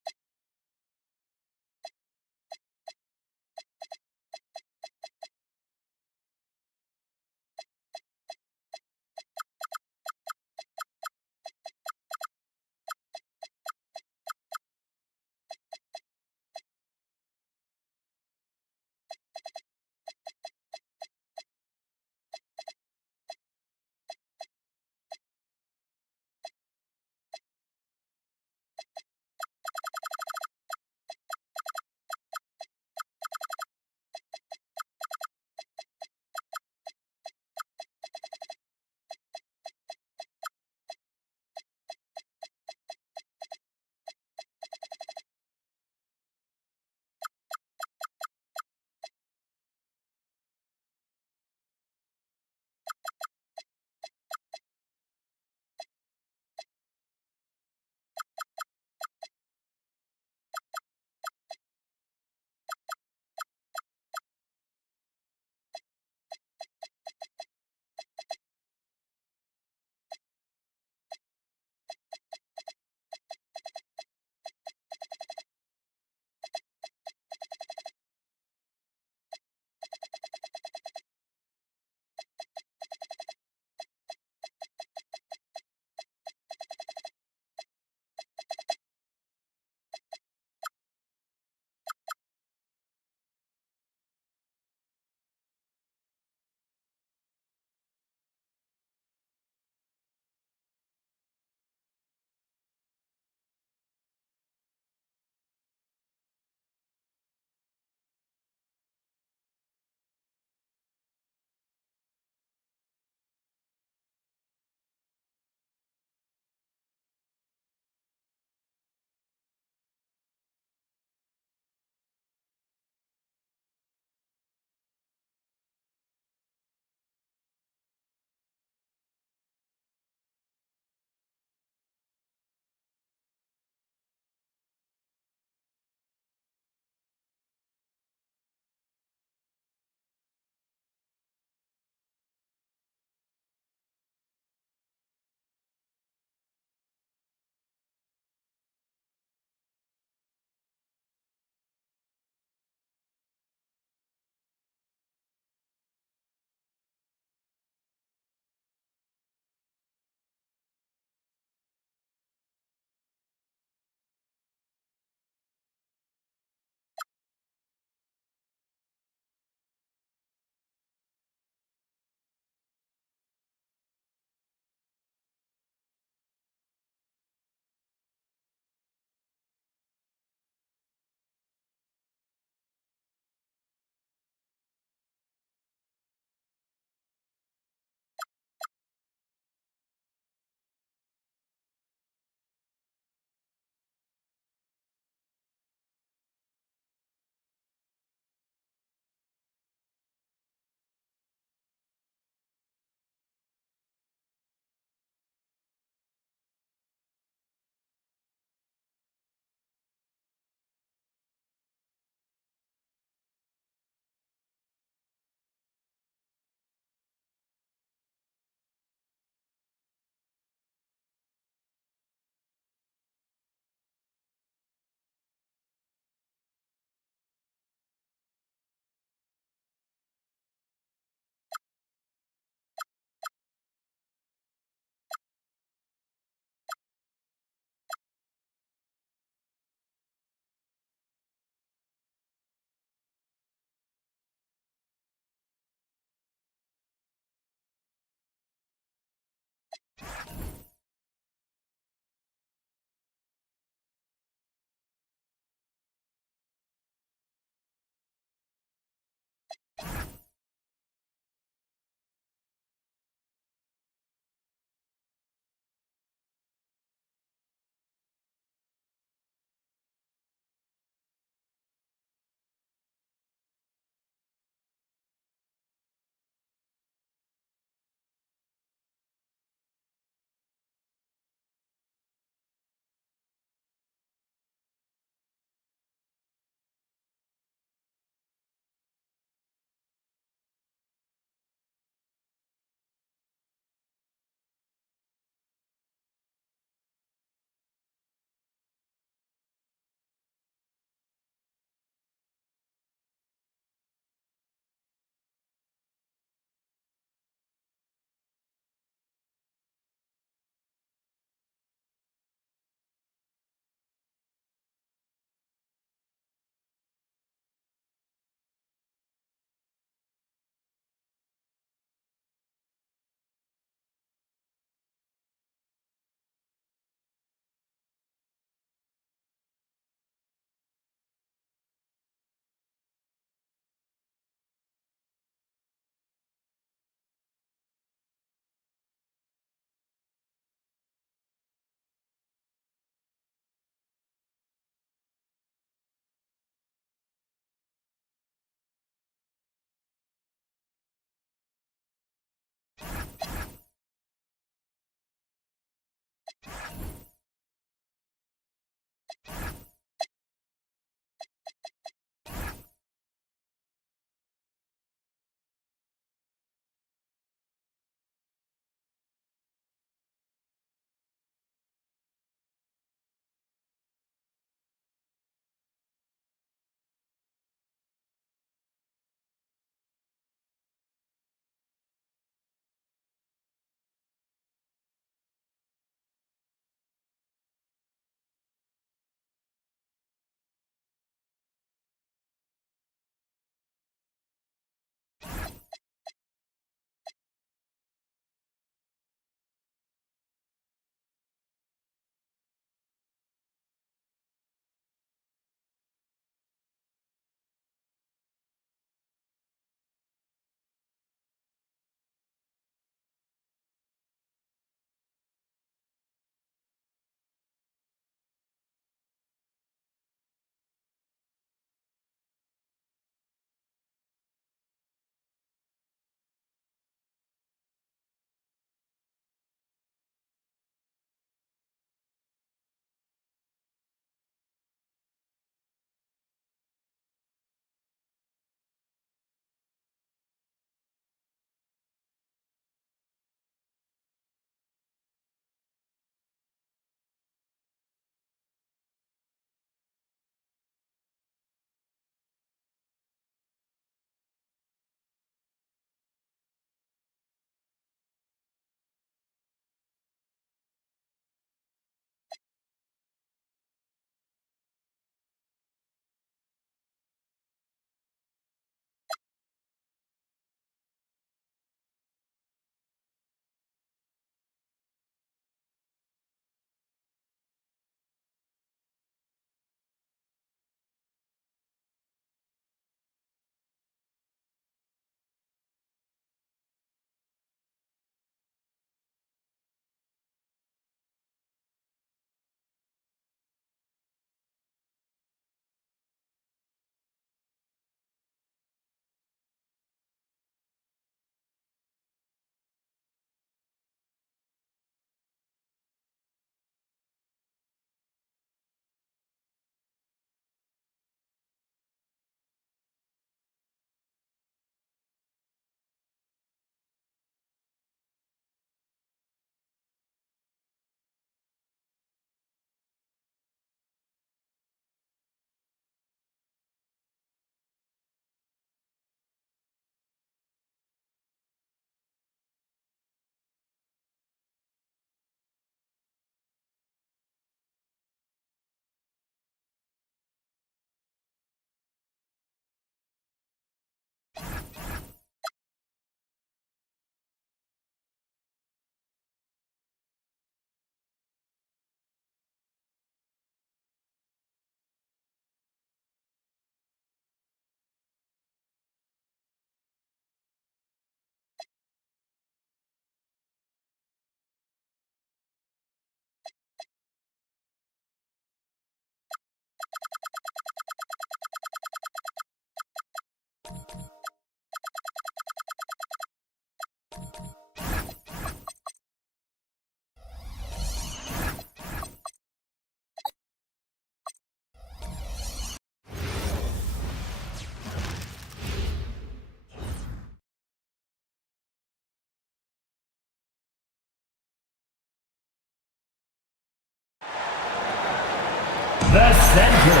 The center,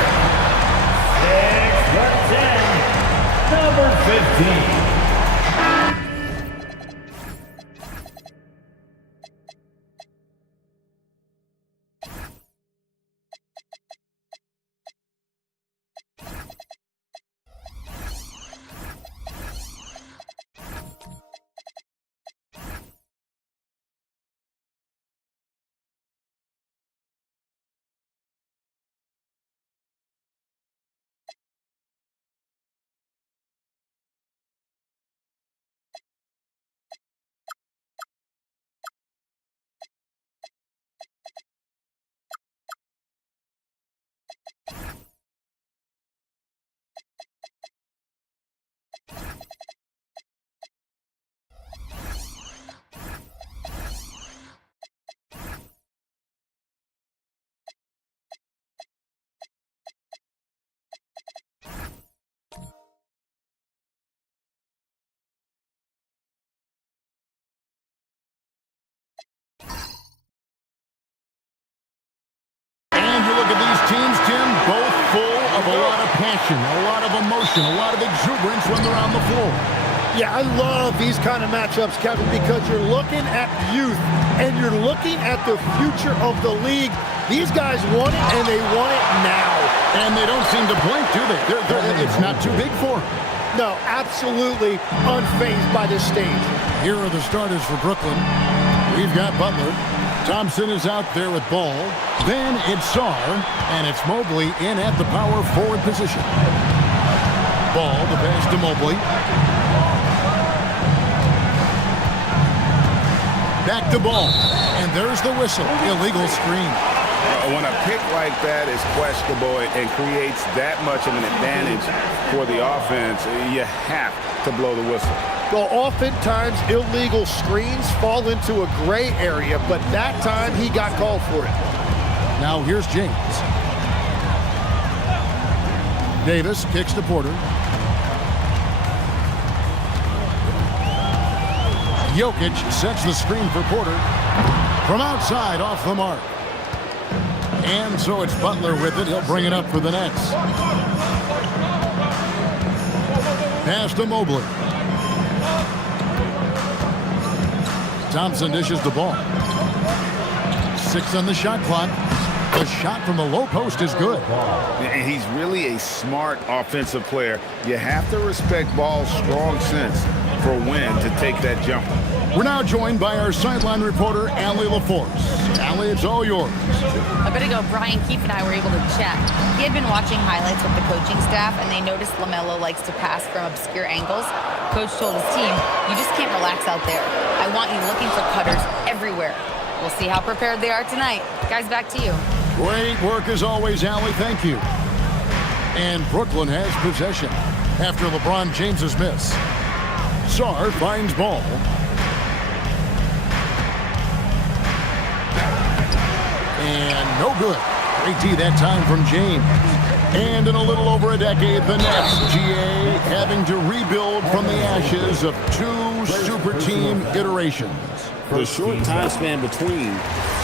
6'10", number 15. teams, Jim, both full of a lot of passion, a lot of emotion, a lot of exuberance when they're on the floor. Yeah, I love these kind of matchups, Kevin, because you're looking at youth and you're looking at the future of the league. These guys want it, and they want it now. And they don't seem to blink, do they? It's not too big for them. No, absolutely unfazed by this stage. Here are the starters for Brooklyn. We've got Butler. Thompson is out there with ball. Then it's Sarr, and it's Mobley in at the power forward position. Ball, the pass to Mobley. Back to Ball, and there's the whistle. Illegal screen. When a pick like that is questionable and creates that much of an advantage for the offense, you have to blow the whistle. Well, oftentimes illegal screens fall into a gray area, but that time he got called for it. Now here's James. Davis kicks to Porter. Jokic sets the screen for Porter. From outside, off the mark. And so it's Butler with it. He'll bring it up for the Nets. Pass to Mobley. Thompson dishes the ball. 6 on the shot clock. The shot from the low post is good. And he's really a smart offensive player. You have to respect Ball's strong sense for when to take that jump. We're now joined by our sideline reporter, Allie LaForce. Allie, it's all yours. A bit ago, Brian Keefe and I were able to chat. He had been watching highlights with the coaching staff, and they noticed LaMelo likes to pass from obscure angles. Coach told his team, you just can't relax out there. I want you looking for cutters everywhere. We'll see how prepared they are tonight. Guys, back to you. Great work as always, Allie. Thank you. And Brooklyn has possession after LeBron James's miss. Sarr finds Ball. And no good. Great D that time from James. And in a little over a decade, the Nets, GA, having to rebuild from the ashes of 2 super team iterations. The short time span between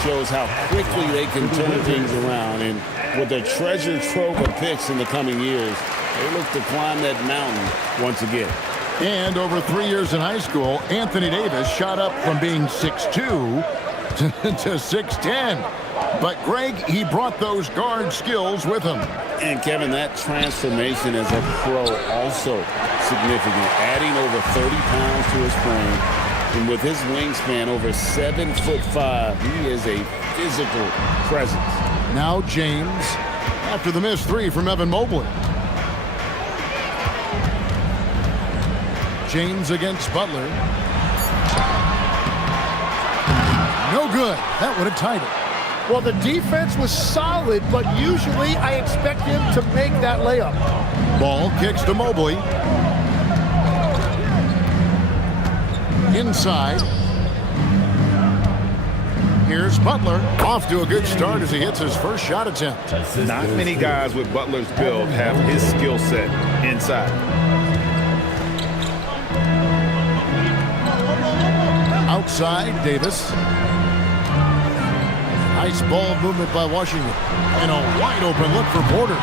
shows how quickly they can turn things around. And with their treasure trove of picks in the coming years, they look to climb that mountain once again. And over 3 years in high school, Anthony Davis shot up from being 6'2" to 6'10". But Greg, he brought those guard skills with him. And Kevin, that transformation as a pro also significant, adding over 30 pounds to his frame. And with his wingspan over 7'5", he is a physical presence. Now James, after the missed 3 from Evan Mobley. James against Butler. No good. That would have tied it. Well, the defense was solid, but usually I expect him to make that layup. Ball kicks to Mobley. Inside. Here's Butler. Off to a good start as he hits his first shot attempt. Not many guys with Butler's build have his skill set inside. Outside, Davis. Nice ball movement by Washington. And a wide open look for Porter.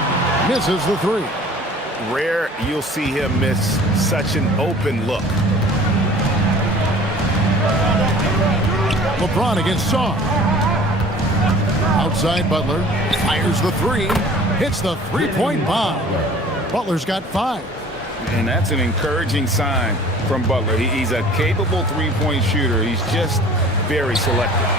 Misses the 3. Rare you'll see him miss such an open look. LeBron against Sarr. Outside Butler. Fires the 3. Hits the three-point bomb. Butler's got 5. And that's an encouraging sign from Butler. He's a capable three-point shooter. He's just very selective.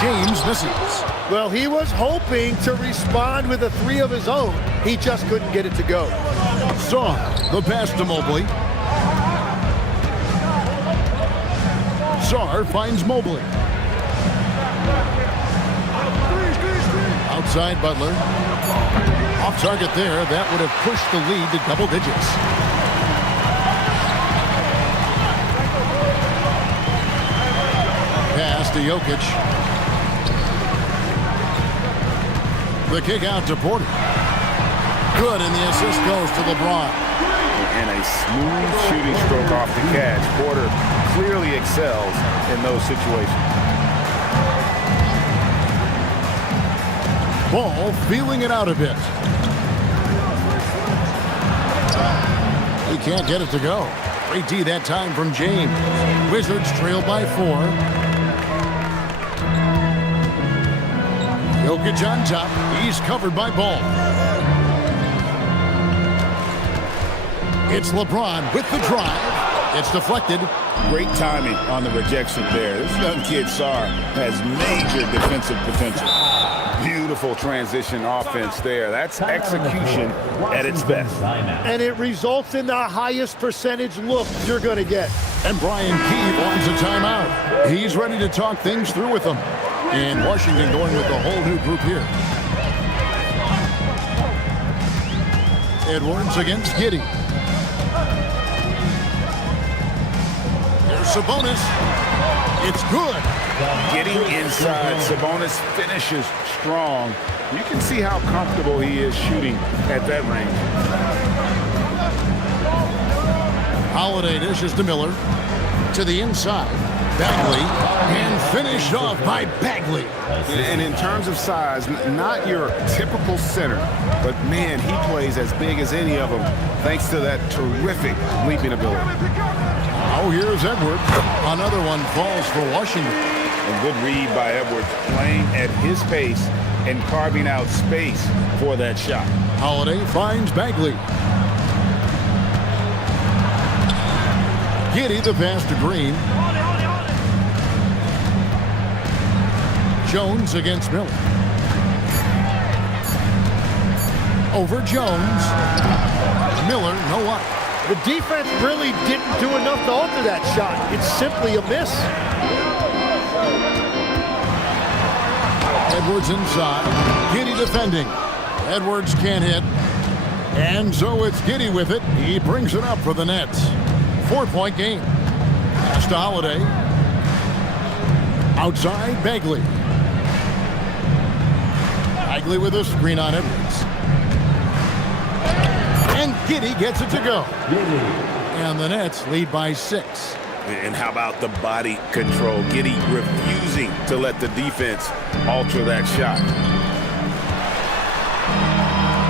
James misses. Well, he was hoping to respond with a 3 of his own. He just couldn't get it to go. Sarr, the pass to Mobley. Sarr finds Mobley. Outside Butler. Off target there. That would have pushed the lead to double digits. Pass to Jokic. The kick out to Porter. Good, and the assist goes to LeBron. And a smooth shooting stroke off the catch. Porter clearly excels in those situations. Ball feeling it out a bit. He can't get it to go. Great D that time from James. Wizards trail by 4. Jokic on top. He's covered by Ball. It's LeBron with the drive. It's deflected. Great timing on the rejection there. This young kid, Sarr, has major defensive potential. Beautiful transition offense there. That's execution at its best. And it results in the highest percentage look you're going to get. And Brian Key wants a timeout. He's ready to talk things through with them. And Washington going with a whole new group here. Edwards against Giddey. Here's Sabonis. It's good. Getting inside, Sabonis finishes strong. You can see how comfortable he is shooting at that range. Holiday dishes to Miller. To the inside. Bagley. And finished off by Bagley. And in terms of size, not your typical center, but man, he plays as big as any of them thanks to that terrific leaping ability. Oh, here's Edwards. Another one falls for Washington. A good read by Edwards, playing at his pace and carving out space for that shot. Holiday finds Bagley. Giddey the pass to Green. Jones against Miller. Over Jones. Miller, no up. The defense really didn't do enough to alter that shot. It's simply a miss. Edwards inside. Giddey defending. Edwards can't hit. And so it's Giddey with it. He brings it up for the Nets. 4-point game. Pass to Holiday. Outside, Bagley. Bagley with a screen on Edwards. And Giddey gets it to go. And the Nets lead by 6. And how about the body control? Giddey refusing to let the defense alter that shot.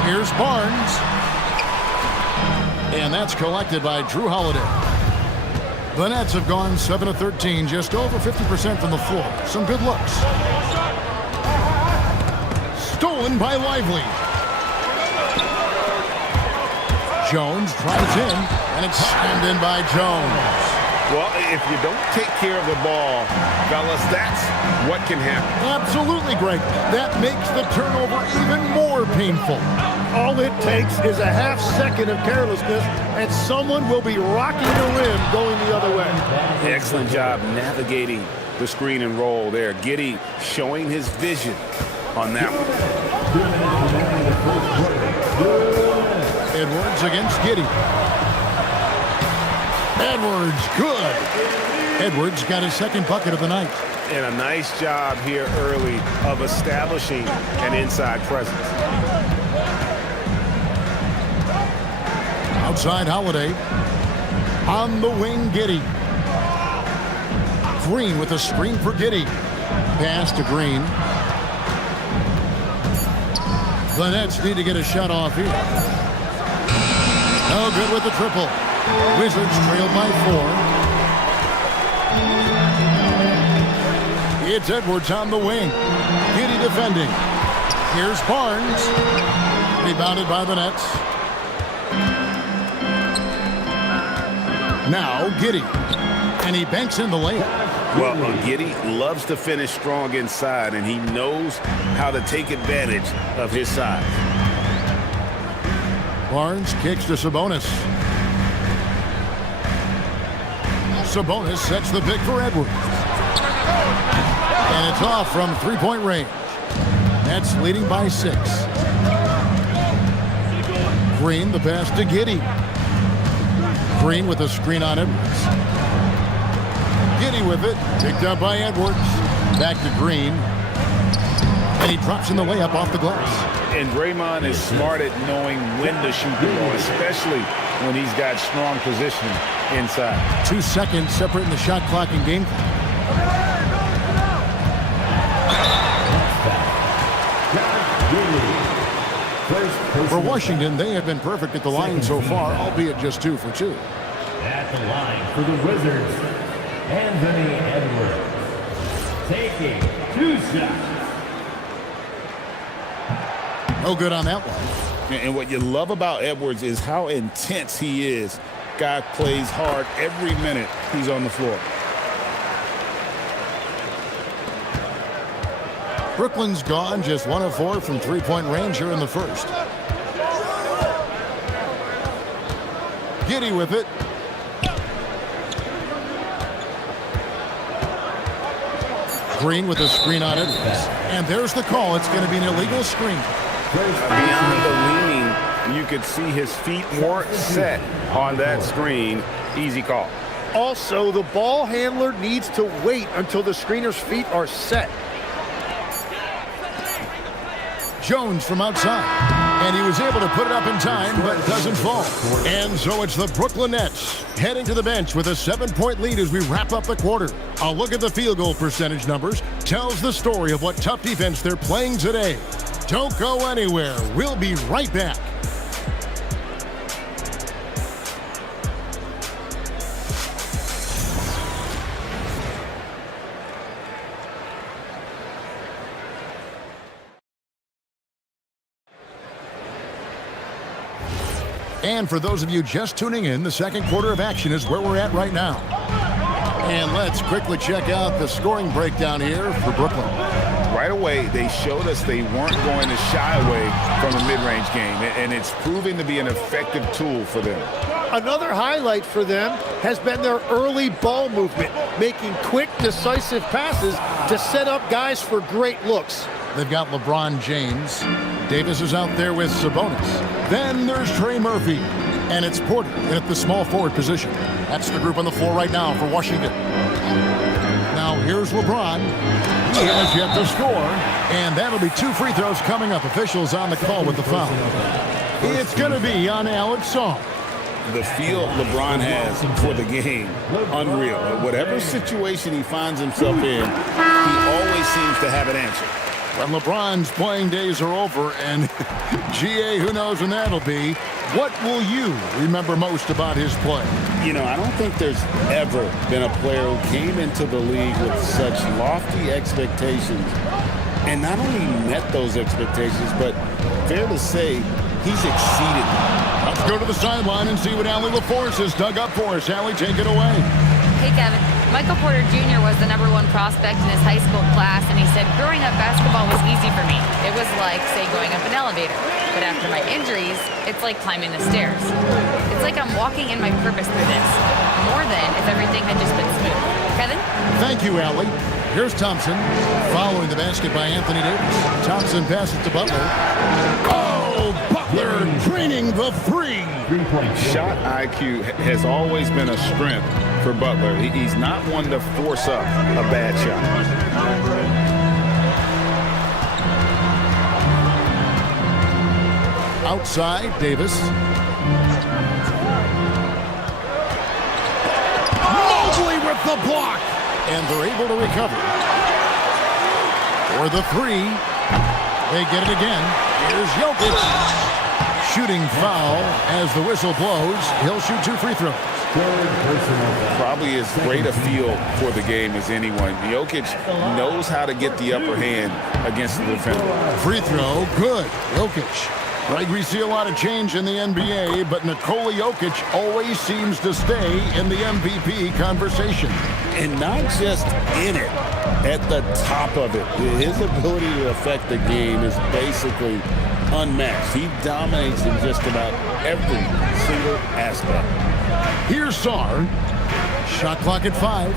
Here's Barnes. And that's collected by Drew Holiday. The Nets have gone 7 of 13, just over 50% from the floor. Some good looks. Stolen by Lively. Jones tries in, and it's slammed in by Jones. Well, if you don't take care of the ball, fellas, that's what can happen. Absolutely, Greg. That makes the turnover even more painful. All it takes is a half second of carelessness, and someone will be rocking the rim going the other way. Excellent job navigating the screen and roll there. Giddey showing his vision on that one. Edwards against Giddey. Edwards, good. Edwards got his second bucket of the night. And a nice job here early of establishing an inside presence. Outside Holiday. On the wing, Giddey. Green with a screen for Giddey. Pass to Green. The Nets need to get a shot off here. No good with the triple. Wizards trail by 4. It's Edwards on the wing. Giddey defending. Here's Barnes. Rebounded by the Nets. Now Giddey. And he banks in the layup. Well, Giddey loves to finish strong inside, and he knows how to take advantage of his size. Barnes kicks to Sabonis. Sabonis sets the pick for Edwards. And it's off from three-point range. Nets leading by 6. Green, the pass to Giddey. Green with a screen on Edwards. Giddey with it. Picked up by Edwards. Back to Green. And he drops in the layup off the glass. And Draymond is smart at knowing when to shoot the ball, especially when he's got strong position inside. 2 seconds separating the shot clock and game clock. For Washington, they have been perfect at the line so far, albeit just 2 for 2. At the line for the Wizards, Anthony Edwards. Taking 2 shots. No good on that one. And what you love about Edwards is how intense he is. Guy plays hard every minute he's on the floor. Brooklyn's gone just 1 of 4 from three-point range here in the first. Giddy with it. Green with a screen on it. And there's the call. It's going to be an illegal screen. Beyond the leaning, you could see his feet weren't set on that screen. Easy call. Also, the ball handler needs to wait until the screener's feet are set. Jones from outside. And he was able to put it up in time, but doesn't fall. And so it's the Brooklyn Nets heading to the bench with a 7-point lead as we wrap up the quarter. A look at the field goal percentage numbers tells the story of what tough defense they're playing today. Don't go anywhere. We'll be right back. And for those of you just tuning in, the second quarter of action is where we're at right now. And let's quickly check out the scoring breakdown here for Brooklyn. Right away, they showed us they weren't going to shy away from a mid-range game, and it's proving to be an effective tool for them. Another highlight for them has been their early ball movement, making quick, decisive passes to set up guys for great looks. They've got LeBron James. Davis is out there with Sabonis. Then there's Trey Murphy. And it's Porter in at the small forward position. That's the group on the floor right now for Washington. Now here's LeBron. He has yet to score. And that'll be 2 free throws coming up. Officials on the call with the foul. It's going to be on Alex Song. The feel LeBron has for the game, unreal. Whatever situation he finds himself in, he always seems to have an answer. When LeBron's playing days are over, and GA, who knows when that'll be, what will you remember most about his play? You know, I don't think there's ever been a player who came into the league with such lofty expectations and not only met those expectations, but fair to say, he's exceeded them. Let's go to the sideline and see what Allie LaForce has dug up for us. Allie, take it away. Hey, Kevin. Michael Porter Jr. was the #1 prospect in his high school class, and he said, growing up, basketball was easy for me. It was like, say, going up an elevator. But after my injuries, it's like climbing the stairs. It's like I'm walking in my purpose through this, more than if everything had just been smooth. Kevin? Thank you, Allie. Here's Thompson, following the basket by Anthony Davis. Thompson passes to Butler. Oh, Butler draining the 3. Shot IQ has always been a strength for Butler. He's not one to force up a bad shot. Outside, Davis. Mobley with the block. And they're able to recover. For the 3. They get it again. Here's Jokic. Shooting foul as the whistle blows. He'll shoot 2 free throws. Probably as great a feel for the game as anyone. Jokic knows how to get the upper hand against the defender. Free throw, good. Jokic. Right, we see a lot of change in the NBA, but Nikola Jokic always seems to stay in the MVP conversation. And not just in it, at the top of it. His ability to affect the game is basically unmatched. He dominates in just about every single aspect. Here's Sarr. Shot clock at 5.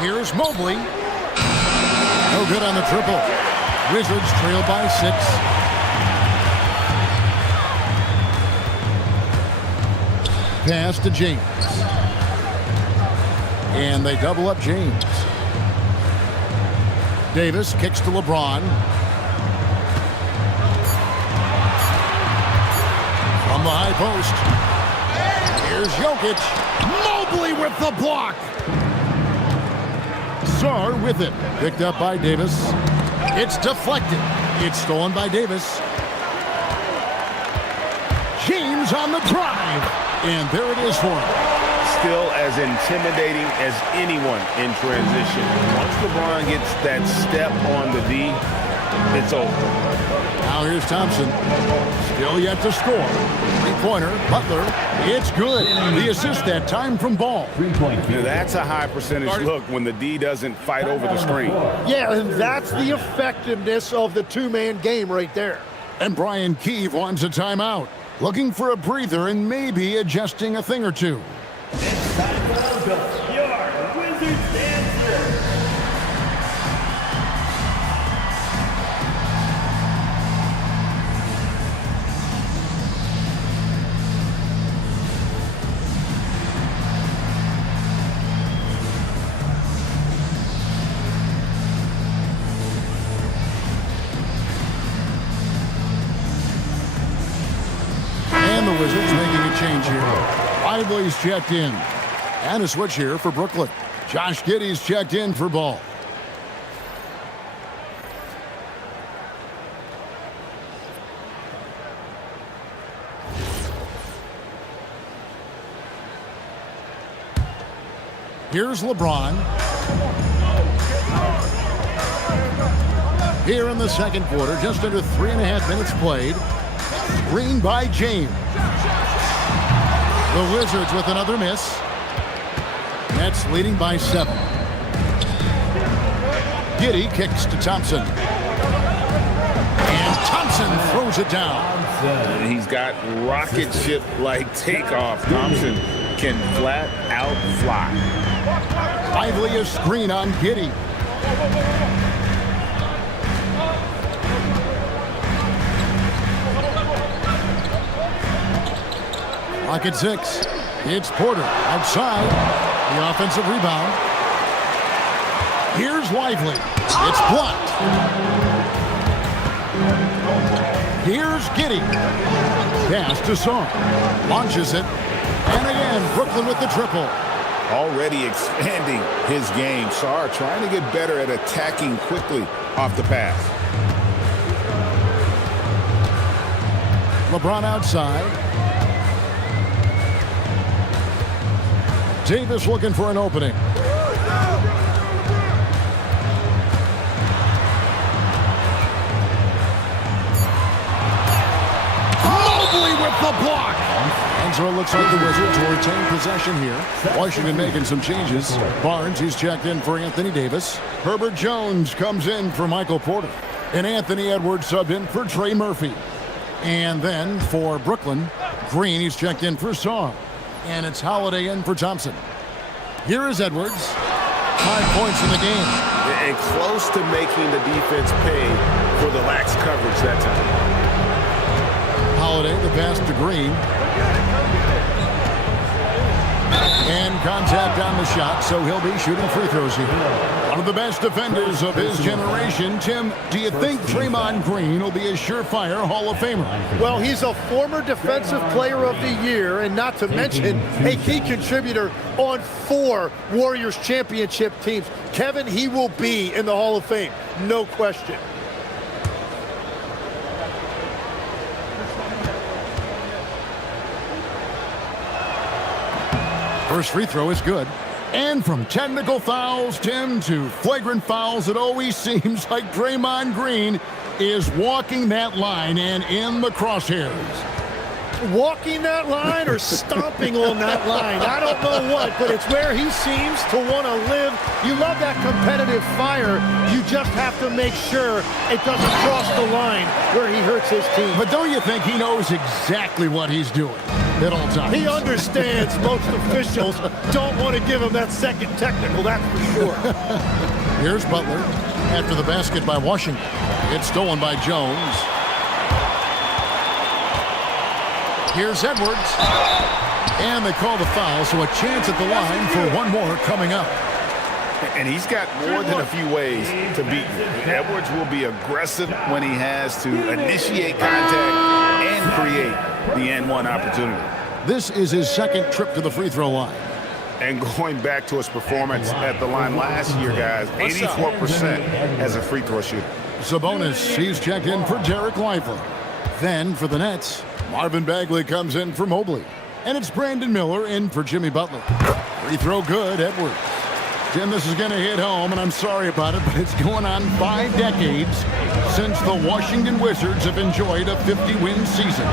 Here's Mobley. No good on the triple. Wizards trail by 6. Pass to James. And they double up James. Davis kicks to LeBron. From the high post. Here's Jokic. Mobley with the block. Sarr with it. Picked up by Davis. It's deflected. It's stolen by Davis. James on the drive. And there it is for him. Still as intimidating as anyone in transition. Once LeBron gets that step on the D, it's over. Now here's Thompson. Still yet to score. Three-pointer, Butler. It's good. The assist that time from Ball. 3-point. Now that's a high percentage look when the D doesn't fight over the screen. Yeah, and that's the effectiveness of the two-man game right there. And Brian Keefe wants a timeout. Looking for a breather and maybe adjusting a thing or two. It's time to welcome your Wizards answer. And the Wizards making a change here. Lively's checked in. And a switch here for Brooklyn. Josh Giddey's checked in for Ball. Here's LeBron. Here in the second quarter, just under 3.5 minutes played. Screen by James. The Wizards with another miss. Nets leading by 7. Giddey kicks to Thompson. And Thompson throws it down. He's got rocket ship-like takeoff. Thompson can flat out fly. Lively a screen on Giddey. Clock at 6. It's Porter outside. The offensive rebound. Here's Lively. It's blocked. Here's Giddey. Pass to Song. Launches it. And again, Brooklyn with the triple. Already expanding his game. Sarr trying to get better at attacking quickly off the pass. LeBron outside. Davis looking for an opening. Mobley with the block. And so it looks like the Wizards will retain possession here. Washington making some changes. Barnes, he's checked in for Anthony Davis. Herbert Jones comes in for Michael Porter. And Anthony Edwards subbed in for Trey Murphy. And then for Brooklyn, Green, he's checked in for Song. And it's Holiday in for Thompson. Here is Edwards. 5 points in the game. And close to making the defense pay for the lax coverage that time. Holiday, the pass to Green. And contact on the shot, so he'll be shooting free throws here. One of the best defenders of his generation. Tim, do you think Draymond Green will be a surefire Hall of Famer? Well, he's a former Defensive Player of the Year, and not to mention a key contributor on 4 Warriors championship teams. Kevin, he will be in the Hall of Fame, no question. First free throw is good. And from technical fouls, Tim, to flagrant fouls, it always seems like Draymond Green is walking that line and in the crosshairs. Walking that line or stomping on that line. I don't know what, but it's where he seems to want to live. You love that competitive fire. You just have to make sure it doesn't cross the line where he hurts his team. But don't you think he knows exactly what he's doing at all times? He understands most officials don't want to give him that second technical, that's for sure. Here's Butler after the basket by Washington. It's stolen by Jones. Here's Edwards. And they call the foul, so a chance at the line for one more coming up. And he's got more than a few ways to beat you. Edwards will be aggressive when he has to initiate contact and create the N1 opportunity. This is his second trip to the free throw line. And going back to his performance at the line last year, guys, 84% as a free throw shooter. Sabonis, he's checked in for Derek Lively. Then for the Nets, Marvin Bagley comes in for Mobley. And it's Brandon Miller in for Jimmy Butler. Free throw good, Edwards. Jim, this is going to hit home, and I'm sorry about it, but it's going on 5 decades since the Washington Wizards have enjoyed a 50-win season.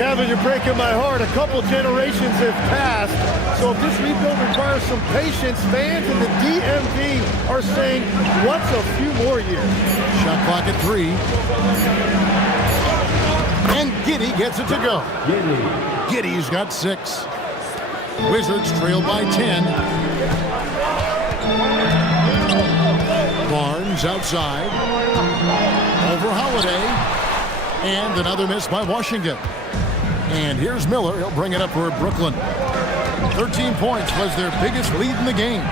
Kevin, you're breaking my heart. A couple generations have passed. So if this rebuild requires some patience, fans in the DMV are saying, what's a few more years? Shot clock at 3. And Giddey gets it to go. Giddey's got 6. Wizards trail by 10. Barnes outside. Over Holiday. And another miss by Washington. And here's Miller. He'll bring it up for Brooklyn. 13 points was their biggest lead in the game.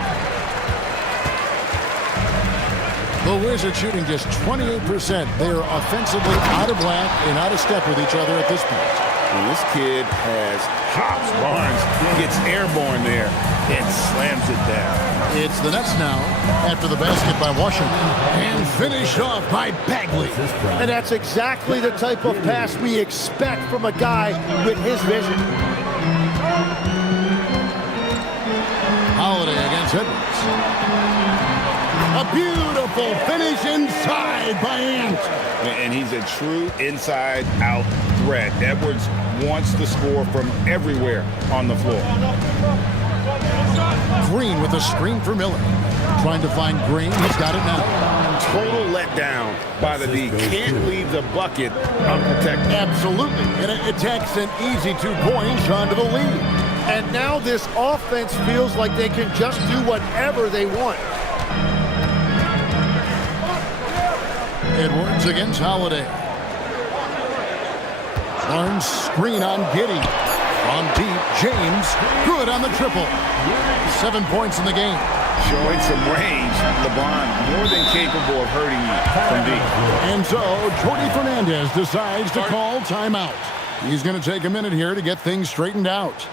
The Wizards shooting just 28%. They're offensively out of whack and out of step with each other at this point. And this kid has hops. Barnes gets airborne there and slams it down. It's the Nets now after the basket by Washington. And finished off by Bagley. And that's exactly the type of pass we expect from a guy with his vision. Holiday against Edwards. A beautiful finish inside by Ant. And he's a true inside-out threat. Edwards wants to score from everywhere on the floor. Green with a screen for Miller. Trying to find Green. He's got it now. Total letdown by the D. Can't leave the bucket unprotected. Absolutely. And it takes an easy 2 points onto the lead. And now this offense feels like they can just do whatever they want. Edwards against Holiday. Barnes screen on Giddey. From deep, James, good on the triple. 7 points in the game. Showing some range, LeBron more than capable of hurting you from deep. And so, Jordi Fernandez decides to call timeout. He's going to take a minute here to get things straightened out.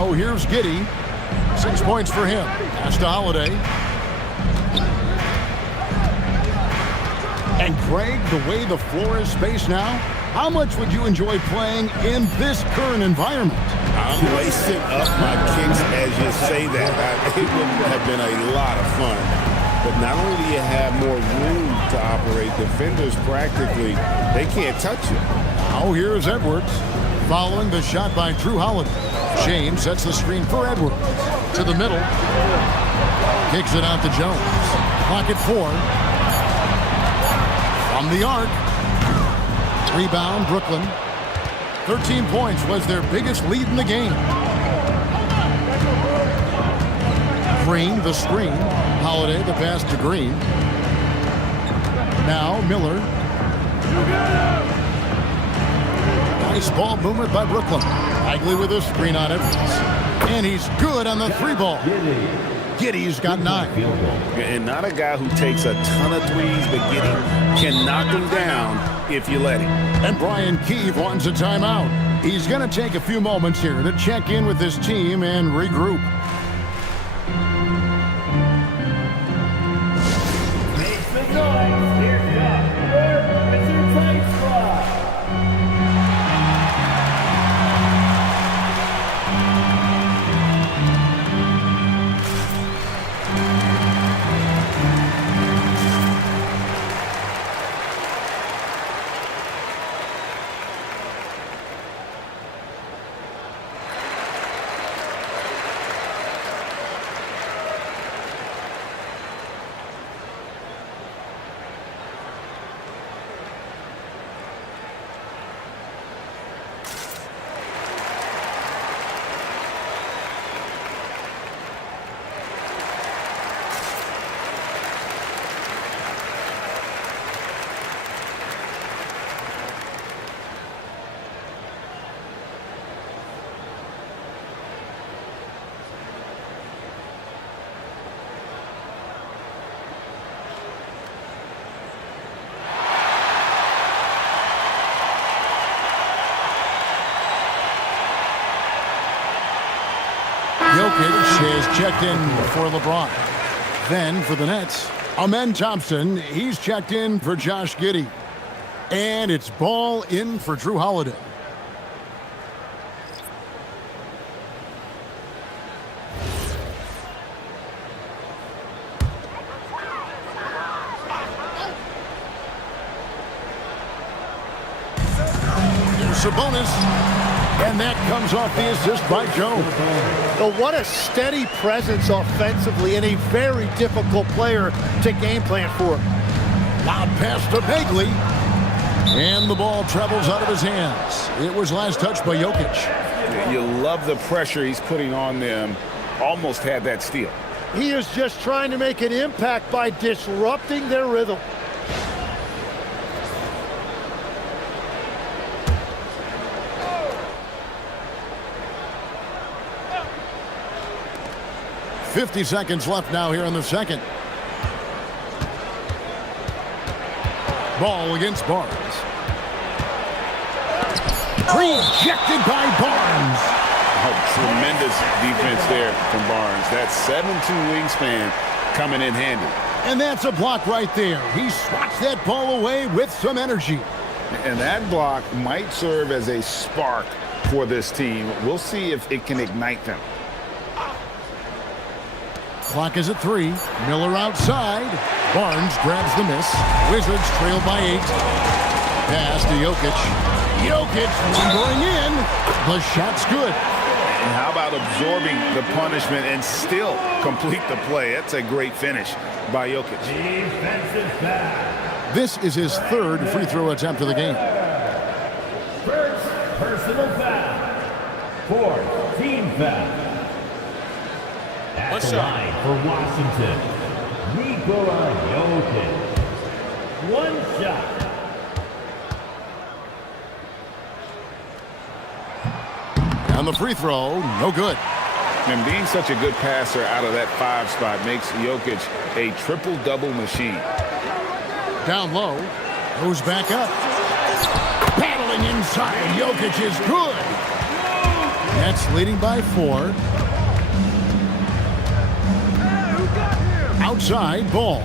Now here's Giddey. 6 points for him. Pass to Holiday. And Greg, the way the floor is spaced now, how much would you enjoy playing in this current environment? I'm lacing up my kicks as you say that. It would have been a lot of fun. But not only do you have more room to operate, defenders practically, they can't touch you. Now here's Edwards. Following the shot by Drew Holiday. James sets the screen for Edwards. To the middle. Kicks it out to Jones. Clock at 4. From the arc. Rebound, Brooklyn. 13 points was their biggest lead in the game. Green, the screen. Holiday, the pass to Green. Now Miller. Nice ball movement by Brooklyn. Bagley with a screen on it. And he's good on the 3 ball. Giddy's got 9. And not a guy who takes a ton of threes, but Giddy can knock them down if you let him. And Brian Keefe wants a timeout. He's going to take a few moments here to check in with his team and regroup. Make some noise. Here comes your Wizards Ice Squad. Jokic is checked in for LeBron. Then for the Nets, Amen Thompson, he's checked in for Josh Giddey. And it's ball in for Drew Holiday. Sabonis, and that comes off the assist by Jones. Well, what a steady presence offensively and a very difficult player to game plan for. Loud pass to Bagley, and the ball travels out of his hands. It was last touched by Jokic. You love the pressure he's putting on them. Almost had that steal. He is just trying to make an impact by disrupting their rhythm. .50 seconds left now here in the second. Ball against Barnes. Rejected by Barnes. Oh, tremendous defense there from Barnes. That 7'2" wingspan coming in handy. And that's a block right there. He swats that ball away with some energy. And that block might serve as a spark for this team. We'll see if it can ignite them. Clock is at 3. Miller outside. Barnes grabs the miss. Wizards trail by 8. Pass to Jokic. Jokic going in. The shot's good. And how about absorbing the punishment and still complete the play? That's a great finish by Jokic. Defensive foul. This is his third free throw attempt of the game. First personal foul. Fourth team foul. At the line for Washington, Nikola Jokic. One shot. On the free throw, no good. And being such a good passer out of that 5 spot makes Jokic a triple-double machine. Down low, goes back up. Battling inside, Jokic is good. Nets leading by 4. Outside, ball.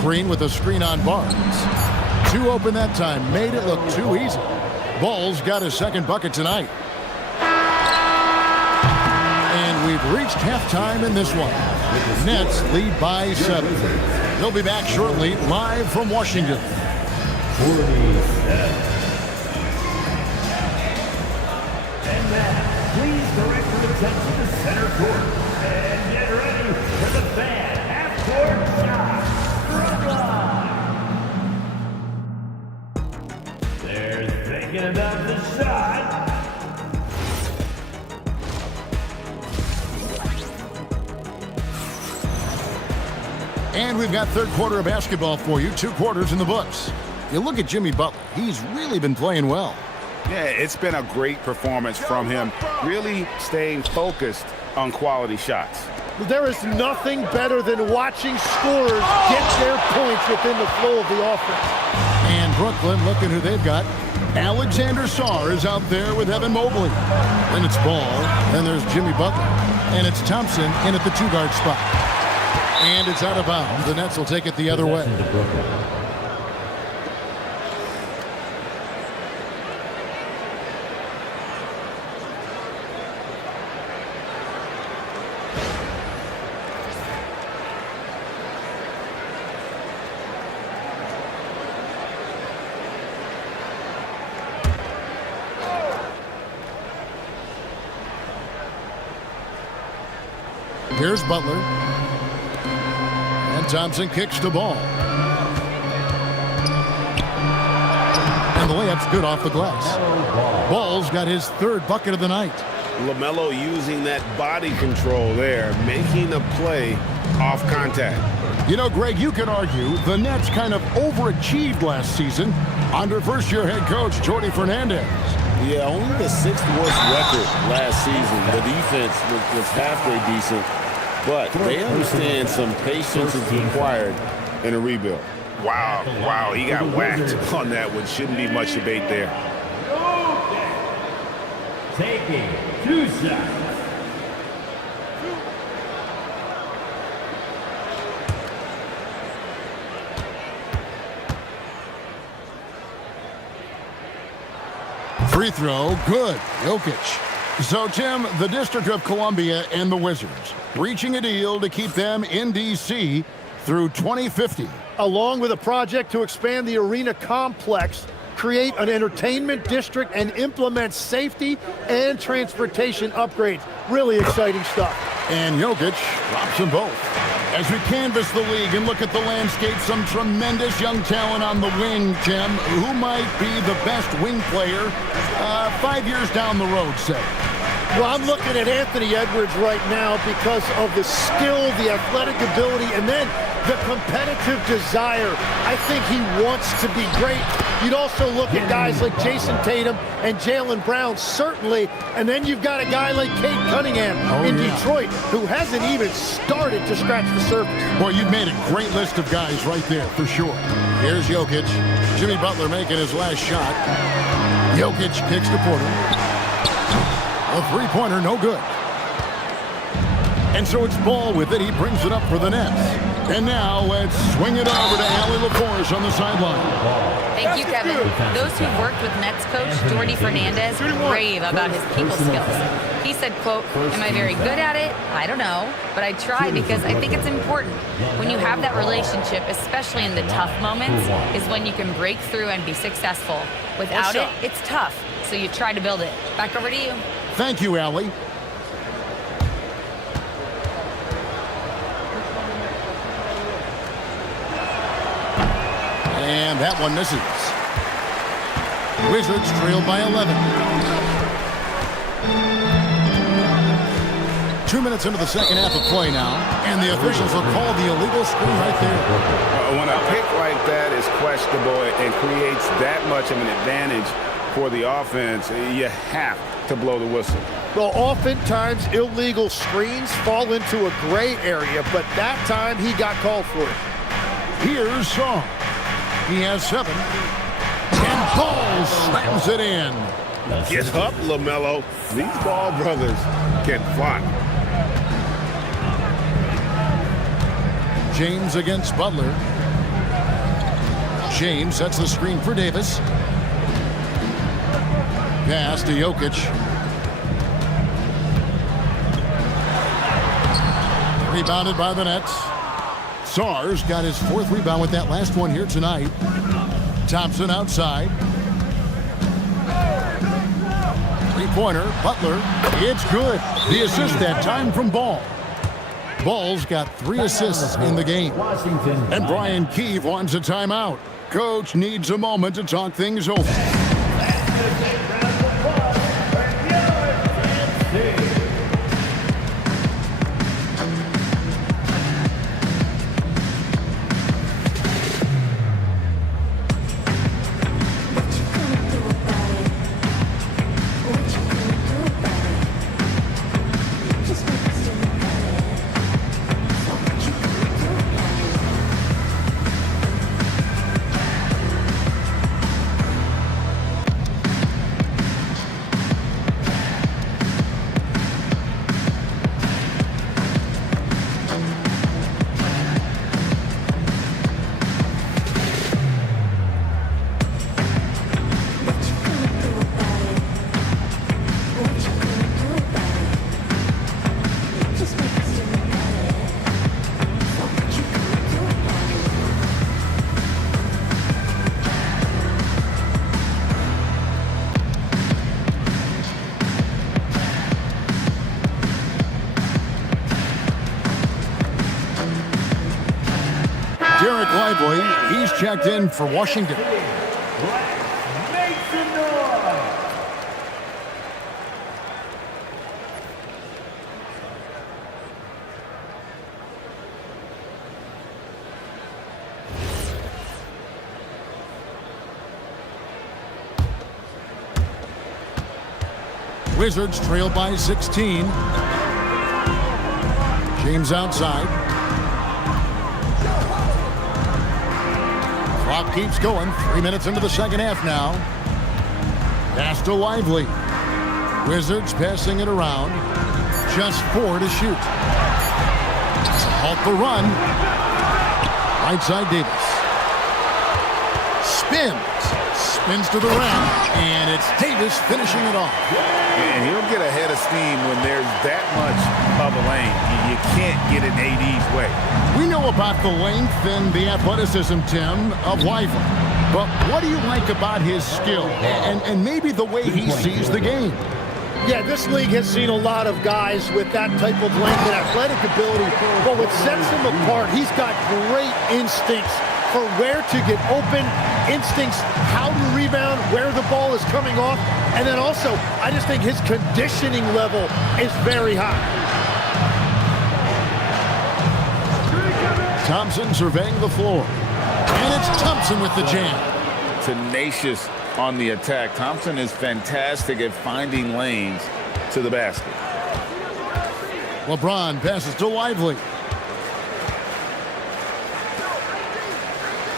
Green with a screen on Barnes. 2 open that time, made it look too easy. Ball's got his second bucket tonight. And we've reached halftime in this one. Nets lead by 7. They'll be back shortly, live from Washington. 47. And now, please direct your attention to center court. And get ready for the fan half-court shot. Front line. thinking about the shot. And we've got third quarter of basketball for you, 2 quarters in the books. You look at Jimmy Butler, he's really been playing well. Yeah, it's been a great performance from him, really staying focused on quality shots. There is nothing better than watching scorers get their points within the flow of the offense. And Brooklyn, looking who they've got. Alexander Sarr is out there with Evan Mobley. Then it's Ball, then there's Jimmy Butler, and it's Thompson in at the 2-guard spot. And it's out of bounds. The Nets will take it the other way. Here's Butler. And Thompson kicks the ball. And the layup's good off the glass. Ball's got his 3rd bucket of the night. LaMelo using that body control there, making a play off contact. You know, Greg, you could argue the Nets kind of overachieved last season under first-year head coach Jordi Fernandez. Yeah, only the 6th worst record last season. The defense was halfway decent, but they understand some patience is required in a rebuild. Wow, he got whacked on that one. Shouldn't be much debate there. Taking 2 shots. Free throw, good. Jokic. So, Tim, the District of Columbia and the Wizards reaching a deal to keep them in D.C. through 2050. Along with a project to expand the arena complex, create an entertainment district, and implement safety and transportation upgrades. Really exciting stuff. And Jokic drops them both. As we canvass the league and look at the landscape, some tremendous young talent on the wing, Tim. Who might be the best wing player 5 years down the road, say? Well, I'm looking at Anthony Edwards right now because of the skill, the athletic ability, and then the competitive desire. I think he wants to be great. You'd also look at guys like Jason Tatum and Jaylen Brown, certainly. And then you've got a guy like Cade Cunningham in Detroit, who hasn't even started to scratch the surface. Boy, you've made a great list of guys right there, for sure. Here's Jokic. Jimmy Butler making his last shot. Jokic kicks to Porter. A 3-pointer, no good. And so it's Ball with it. He brings it up for the Nets. And now let's swing it over to Allie LaForge on the sideline. Thank you, Kevin. Those who've worked with Nets coach Jordi Fernandez rave about his people skills. He said, quote, "Am I very good at it? I don't know, but I try because I think it's important. When you have that relationship, especially in the tough moments, is when you can break through and be successful. Without it, it's tough, so you try to build it." Back over to you. Thank you, Allie. And that one misses. Wizards trail by 11. 2 minutes into the second half of play now, and the officials will call the illegal screen right there. When a pick like that is questionable and creates that much of an advantage for the offense, you have to blow the whistle. Well, oftentimes illegal screens fall into a gray area, but that time he got called for it. Here's Sarr. He has 7. And Ball slams it in. Get up, LaMelo. These Ball brothers can fly. James against Butler. James sets the screen for Davis. Pass to Jokic. Rebounded by the Nets. Sarr's got his 4th rebound with that last one here tonight. Thompson outside. 3-pointer. Butler. It's good. The assist that time from Ball. Ball's got 3 assists in the game. And Brian Keefe wants a timeout. Coach needs a moment to talk things over. Derek Lively, he's checked in for Washington. Wizards trail by 16. James outside. Clock keeps going. 3 minutes into the second half now. Pass to Lively. Wizards passing it around. Just 4 to shoot. Halt the run. Right side Davis. Spins to the rim. And it's Davis finishing it off. And he'll get ahead of steam when there's that much of a lane. You can't get in AD's way. We know about the length and the athleticism, Tim, of Lively. But what do you like about his skill and maybe the way he sees the game? Yeah, this league has seen a lot of guys with that type of length and athletic ability. But what sets him apart, he's got great instincts for where to get open, instincts, how to rebound, where the ball is coming off. And then also, I just think his conditioning level is very high. Thompson surveying the floor. And it's Thompson with the jam. Tenacious on the attack. Thompson is fantastic at finding lanes to the basket. LeBron passes to Lively.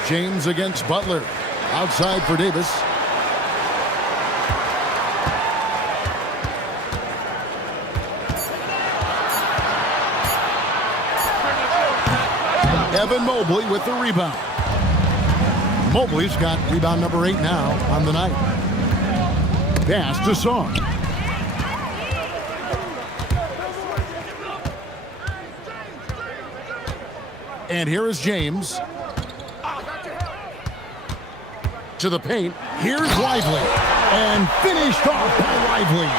James against Butler. Outside for Davis. Evan Mobley with the rebound. Mobley's got rebound number 8 now on the night. Pass to Song. And here is James. To the paint. Here's Lively. And finished off by Lively.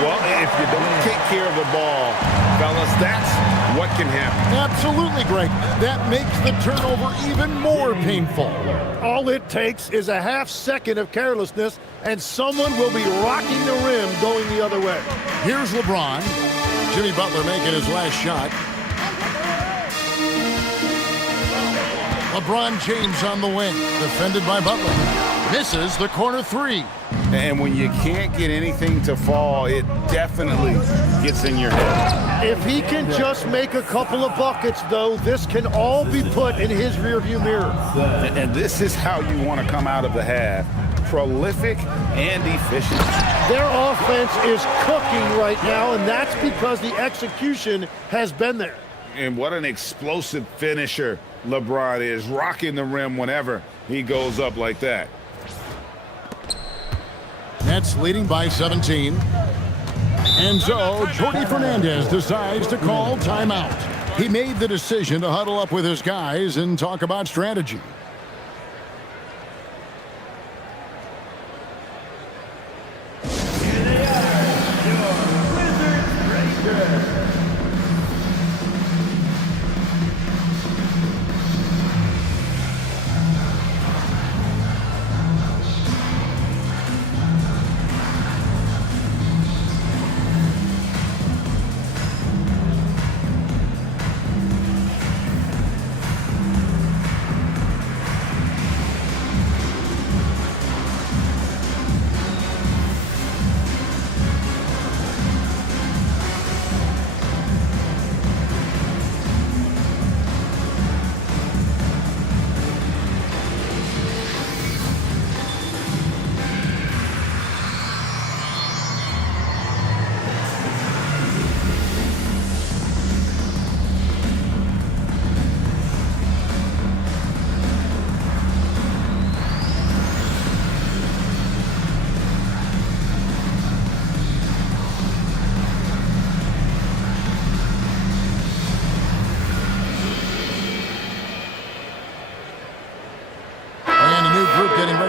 Well, if you don't take care of the ball, fellas, that's what can happen. Absolutely, Greg. That makes the turnover even more painful. All it takes is a half second of carelessness, and someone will be rocking the rim going the other way. Here's LeBron. Jimmy Butler making his last shot. LeBron James on the wing, defended by Butler. Misses the corner 3. And when you can't get anything to fall, it definitely gets in your head. If he can just make a couple of buckets, though, this can all be put in his rearview mirror. And this is how you want to come out of the half. Prolific and efficient. Their offense is cooking right now, and that's because the execution has been there. And what an explosive finisher LeBron is, rocking the rim whenever he goes up like that. Nets leading by 17. And so Jordi Fernandez decides to call timeout. He made the decision to huddle up with his guys and talk about strategy.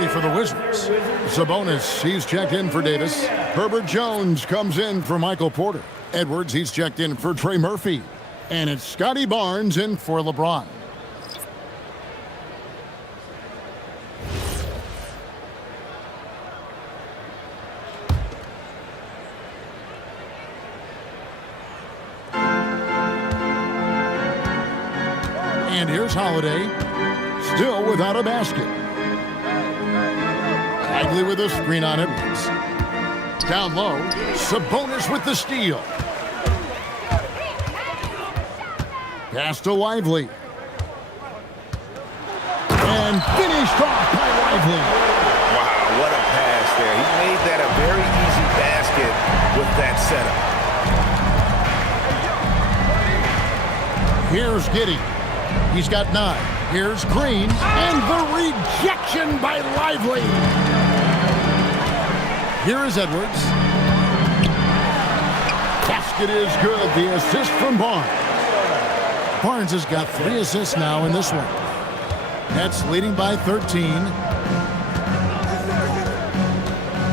For the Wizards. Sabonis, he's checked in for Davis. Herbert Jones comes in for Michael Porter. Edwards, he's checked in for Trey Murphy. And it's Scotty Barnes in for LeBron. And here's Holiday, still without a basket. Bagley with a screen on Edwards. Down low, Sabonis with the steal. Pass to Lively. And finished off by Lively. Wow, what a pass there. He made that a very easy basket with that setup. Here's Giddey. He's got 9. Here's Green. And the rejection by Lively. Here is Edwards. Basket is good. The assist from Barnes. Barnes has got 3 assists now in this one. Nets leading by 13.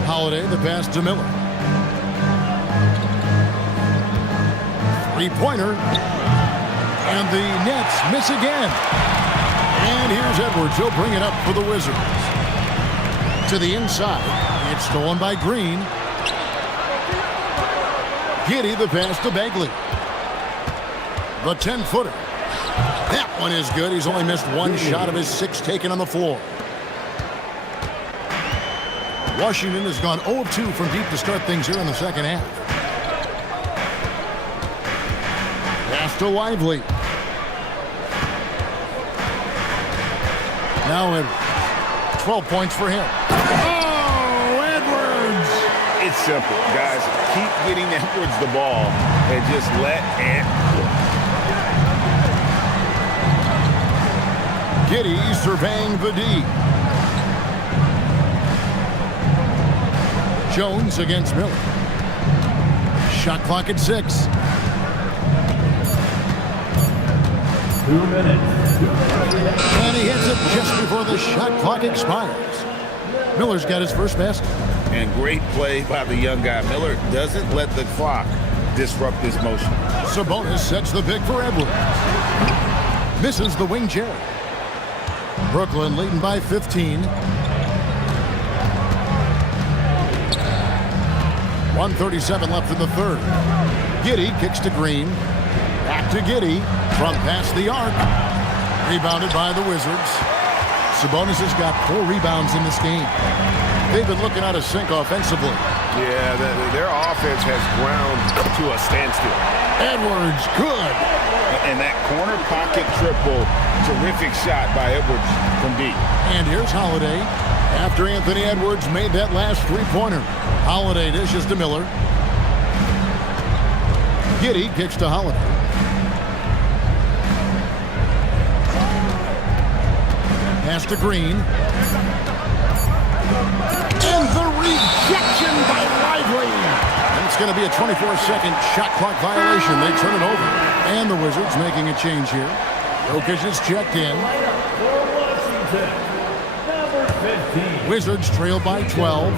Holiday, the pass to Miller. 3-pointer. And the Nets miss again. And here's Edwards. He'll bring it up for the Wizards. To the inside. It's stolen by Green. Giddey, the pass to Bagley. The 10-footer. That one is good. He's only missed 1 shot of his 6 taken on the floor. Washington has gone 0 of 2 from deep to start things here in the second half. Pass to Lively. Now Edwards. 12 points for him. Oh, Edwards! It's simple, guys. Keep getting Edwards the ball and just let it. Giddey surveying the D. Jones against Miller. Shot clock at 6. 2 minutes. And he hits it just before the shot clock expires. Miller's got his first basket. And great play by the young guy. Miller doesn't let the clock disrupt his motion. Sabonis sets the pick for Edwards. Misses the wing chair. Brooklyn leading by 15. 1:37 left in the third. Giddey kicks to Green. Back to Giddey from past the arc. Rebounded by the Wizards. Sabonis has got 4 rebounds in this game. They've been looking out of sync offensively. Yeah, their offense has ground to a standstill. Edwards, good. And that corner pocket triple, terrific shot by Edwards from deep. And here's Holiday. After Anthony Edwards made that last 3-pointer. Holiday dishes to Miller. Giddey kicks to Holiday. Pass to Green. And the rejection by Lively. And it's going to be a 24-second shot clock violation. They turn it over. And the Wizards making a change here. Jokic is checked in. For Washington, number 15. Wizards trail by 12.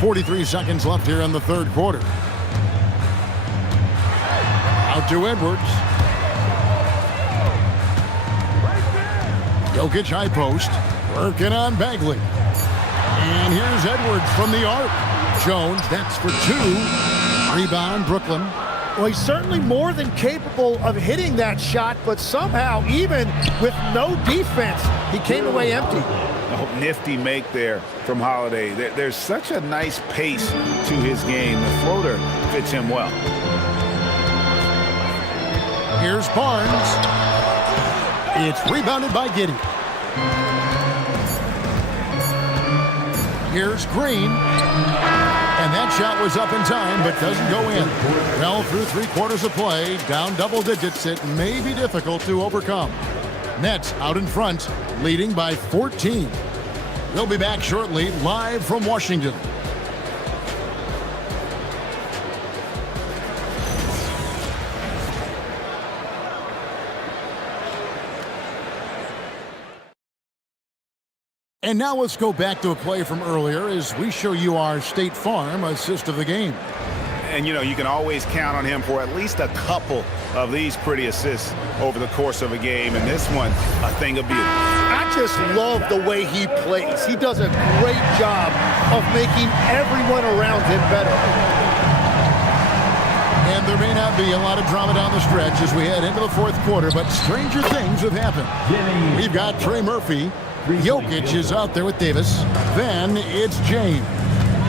43 seconds left here in the third quarter. Out to Edwards. Jokic high post. Working on Bagley. And here's Edwards from the arc. Jones, that's for 2. Rebound, Brooklyn. Well, he's certainly more than capable of hitting that shot, but somehow, even with no defense, he came away empty. Oh, nifty make there from Holiday. There's such a nice pace to his game. The floater fits him well. Here's Barnes. It's rebounded by Giddey. Here's Green. And that shot was up in time, but doesn't go in. Well, through 3 quarters of play, down double digits, it may be difficult to overcome. Nets out in front, leading by 14. We'll be back shortly, live from Washington. And now let's go back to a play from earlier as we show you our State Farm assist of the game. And, you know, you can always count on him for at least a couple of these pretty assists over the course of a game. And this one, a thing of beauty. I just love the way he plays. He does a great job of making everyone around him better. And there may not be a lot of drama down the stretch as we head into the fourth quarter, but stranger things have happened. We've got Trey Murphy. Jokic is out there with Davis. Then it's James.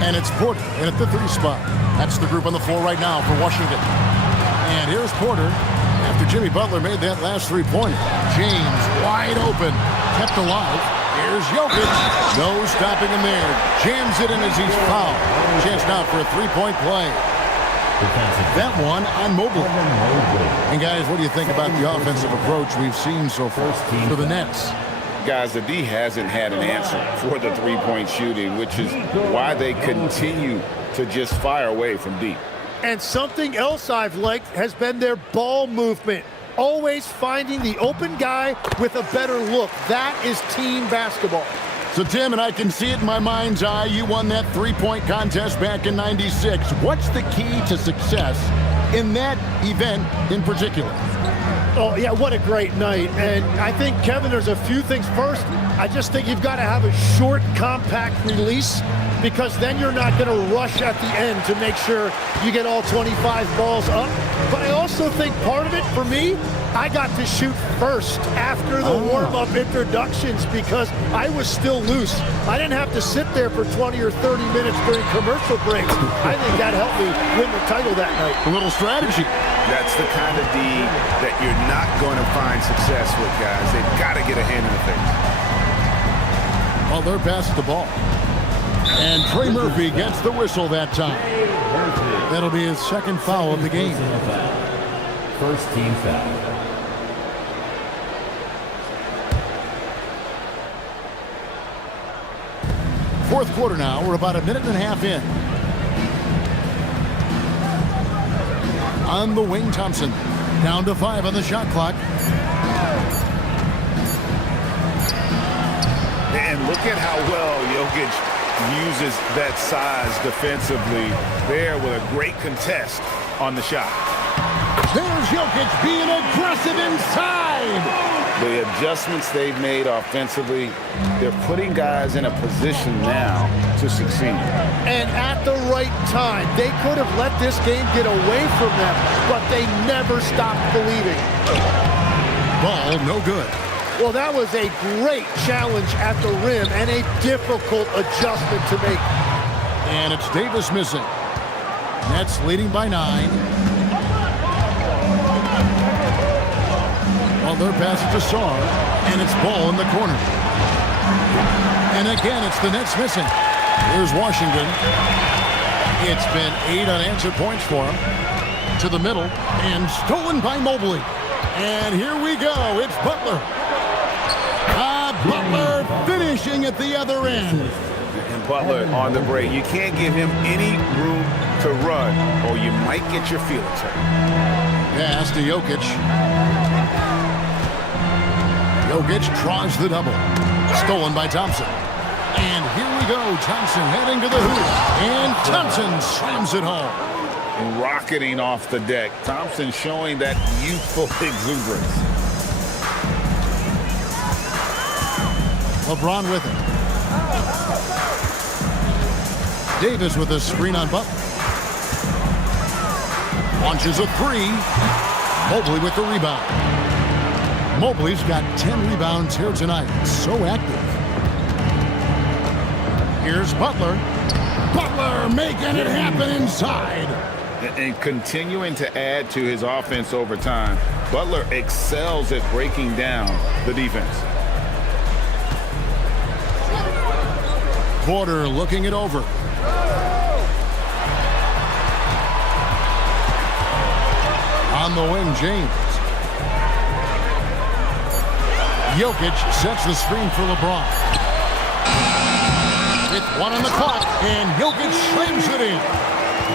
And it's Porter in at the 3 spot. That's the group on the floor right now for Washington. And here's Porter after Jimmy Butler made that last 3-pointer. James wide open, kept alive. Here's Jokic. No stopping him there. Jams it in as he's fouled. Chance now for a 3-point play. That one on Mobley. And guys, what do you think about the offensive approach we've seen so far for the Nets? Guys, the D hasn't had an answer for the three-point shooting, which is why they continue to just fire away from deep. And something else I've liked has been their ball movement. Always finding the open guy with a better look. That is team basketball. So, Tim, and I can see it in my mind's eye, you won that three-point contest back in '96. What's the key to success in that event in particular? Oh, yeah, what a great night. And I think, Kevin, there's a few things. First, I just think you've got to have a short, compact release because then you're not going to rush at the end to make sure you get all 25 balls up. But I also think part of it, for me, I got to shoot first after the warm-up introductions because I was still loose. I didn't have to sit there for 20 or 30 minutes during commercial breaks. I think that helped me win the title that night. A little strategy. That's the kind of D that you're not going to find success with, guys. They've got to get a hand in the face. Well, they're passing the ball. And Trey Murphy gets the whistle that time. That'll be his second foul of the game. First team foul. Fourth quarter now. We're about a minute and a half in. On the wing, Thompson. Down to 5 on the shot clock. And look at how well Jokic uses that size defensively there with a great contest on the shot. There's Jokic being aggressive inside. The adjustments they've made offensively, they're putting guys in a position now to succeed. And at the right time, they could have let this game get away from them, but they never stopped believing. Ball no good. Well, that was a great challenge at the rim and a difficult adjustment to make. And it's Davis missing. Nets leading by 9. Well, their pass to Sarr, and it's Ball in the corner. And again, it's the Nets missing. Here's Washington. It's been 8 unanswered points for him. To the middle, and stolen by Mobley. And here we go. It's Butler. Butler finishing at the other end. And Butler on the break. You can't give him any room to run, or you might get your feelings hurt. Pass to Jokic. Jokic draws the double. Stolen by Thompson. And here we go. Thompson heading to the hoop. And Thompson slams it home. Rocketing off the deck. Thompson showing that youthful exuberance. LeBron with it. Davis with a screen on Butler. Launches a 3. Mobley with the rebound. Mobley's got 10 rebounds here tonight. So active. Here's Butler. Butler making it happen inside. And continuing to add to his offense over time. Butler excels at breaking down the defense. Porter looking it over. On the wing, James. Jokic sets the screen for LeBron. With 1 on the clock, and Jokic slams it in.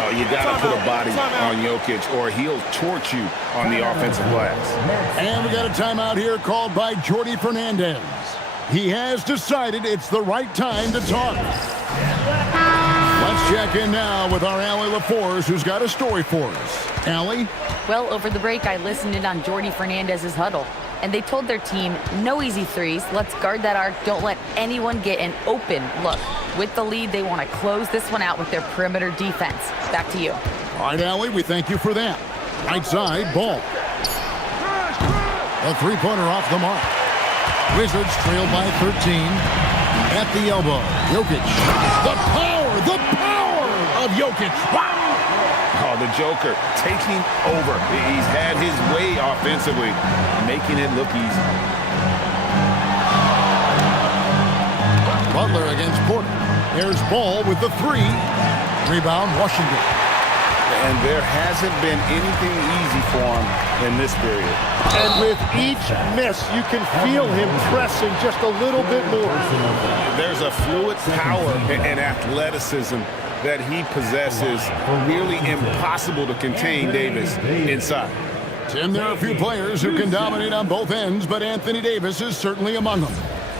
Oh, you got to put a body on Jokic, or he'll torch you on the offensive glass. And we got a timeout here called by Jordi Fernandez. He has decided it's the right time to talk. Let's check in now with our Allie LaForce, who's got a story for us. Allie? Well, over the break, I listened in on Jordi Fernandez's huddle, and they told their team, no easy threes. Let's guard that arc. Don't let anyone get an open look. With the lead, they want to close this one out with their perimeter defense. Back to you. All right, Allie, we thank you for that. Right side, Ball. A three-pointer off the mark. Wizards trail by 13. At the elbow, Jokic. The power of Jokic. Wow! Oh, the Joker taking over. He's had his way offensively, making it look easy. Butler against Porter. There's Ball with the three. Rebound, Washington. And there hasn't been anything easy for him in this period. And with each miss, you can feel him pressing just a little bit more. There's a fluid power and athleticism that he possesses. Nearly impossible to contain Davis inside. Tim, there are a few players who can dominate on both ends, but Anthony Davis is certainly among them.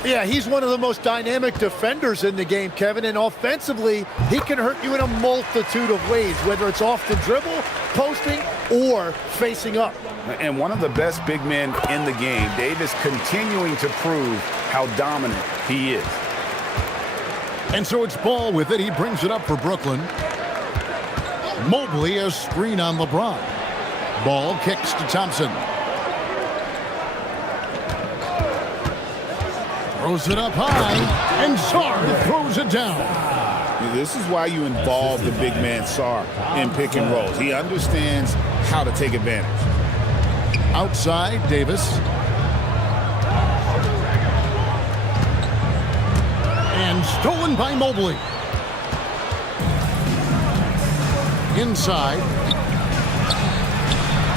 Yeah, he's one of the most dynamic defenders in the game, Kevin, and offensively, he can hurt you in a multitude of ways, whether it's off the dribble, posting, or facing up. And one of the best big men in the game, Davis continuing to prove how dominant he is. And so it's Ball with it. He brings it up for Brooklyn. Mobley, a screen on LeBron. Ball kicks to Thompson. Throws it up high, and Sarr throws it down. This is why you involve the big man Sarr in pick and rolls. He understands how to take advantage. Outside, Davis. And stolen by Mobley. Inside.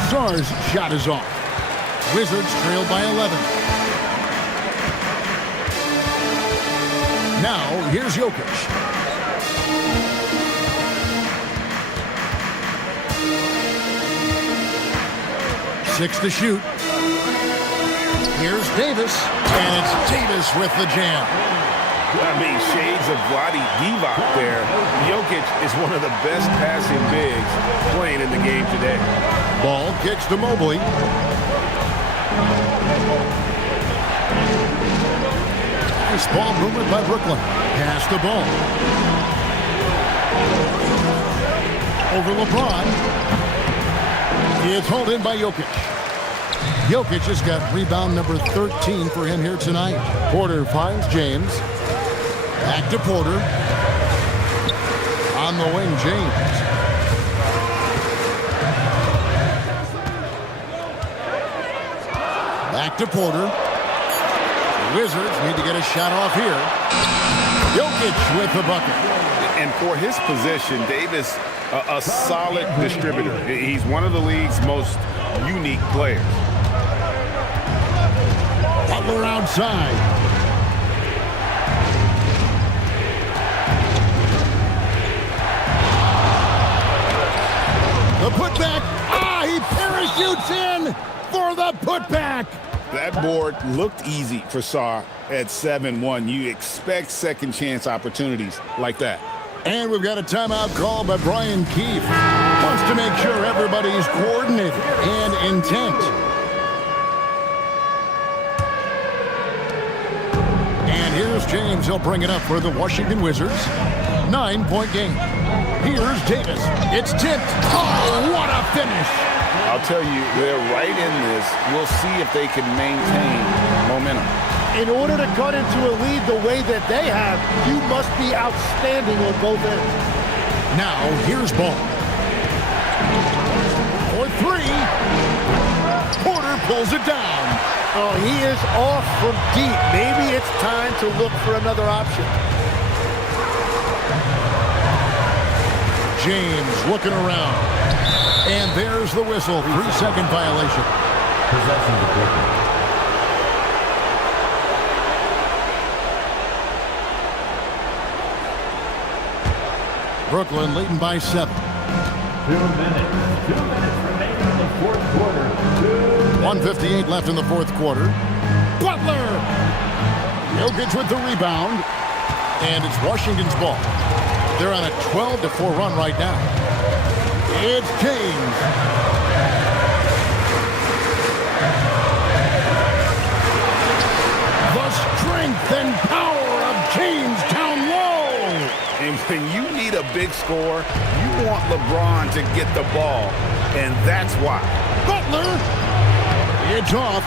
Sarr's shot is off. Wizards trail by 11. Now, here's Jokic. Six to shoot. Here's Davis, and it's Davis with the jam. I mean, shades of Vlade Divac there. Jokic is one of the best passing bigs playing in the game today. Ball kicks to Mobley. Nice ball movement by Brooklyn. Pass the ball. Over LeBron. It's hauled in by Jokic. Jokic has got rebound number 13 for him here tonight. Porter finds James. Back to Porter. On the wing, James. Back to Porter. The Wizards need to get a shot off here. Jokic with the bucket. And for his position, Davis, a solid distributor. He's one of the league's most unique players. Butler outside. The putback. He parachutes in for the putback. That board looked easy for Sarr at 7-1. You expect second chance opportunities like that. And we've got a timeout call by Brian Keefe. Wants to make sure everybody's coordinated and intent. And here's James. He'll bring it up for the Washington Wizards. 9-point game. Here's Davis. It's tipped. Oh, what a finish. I'll tell you, they're right in this. We'll see if they can maintain momentum. In order to cut into a lead the way that they have, you must be outstanding on both ends. Now, here's Ball. For three. Porter pulls it down. Oh, he is off from deep. Maybe it's time to look for another option. James looking around. And there's the whistle. 3-second violation. Possession to Brooklyn. Brooklyn leading by 7. 2 minutes. 2 minutes remaining in the fourth quarter. 1:58 left in the fourth quarter. Butler! Jokic with the rebound. And it's Washington's ball. They're on a 12-4 run right now. It's James. The strength and power of James down low. And when you need a big score, you want LeBron to get the ball and that's why. Butler. It's off.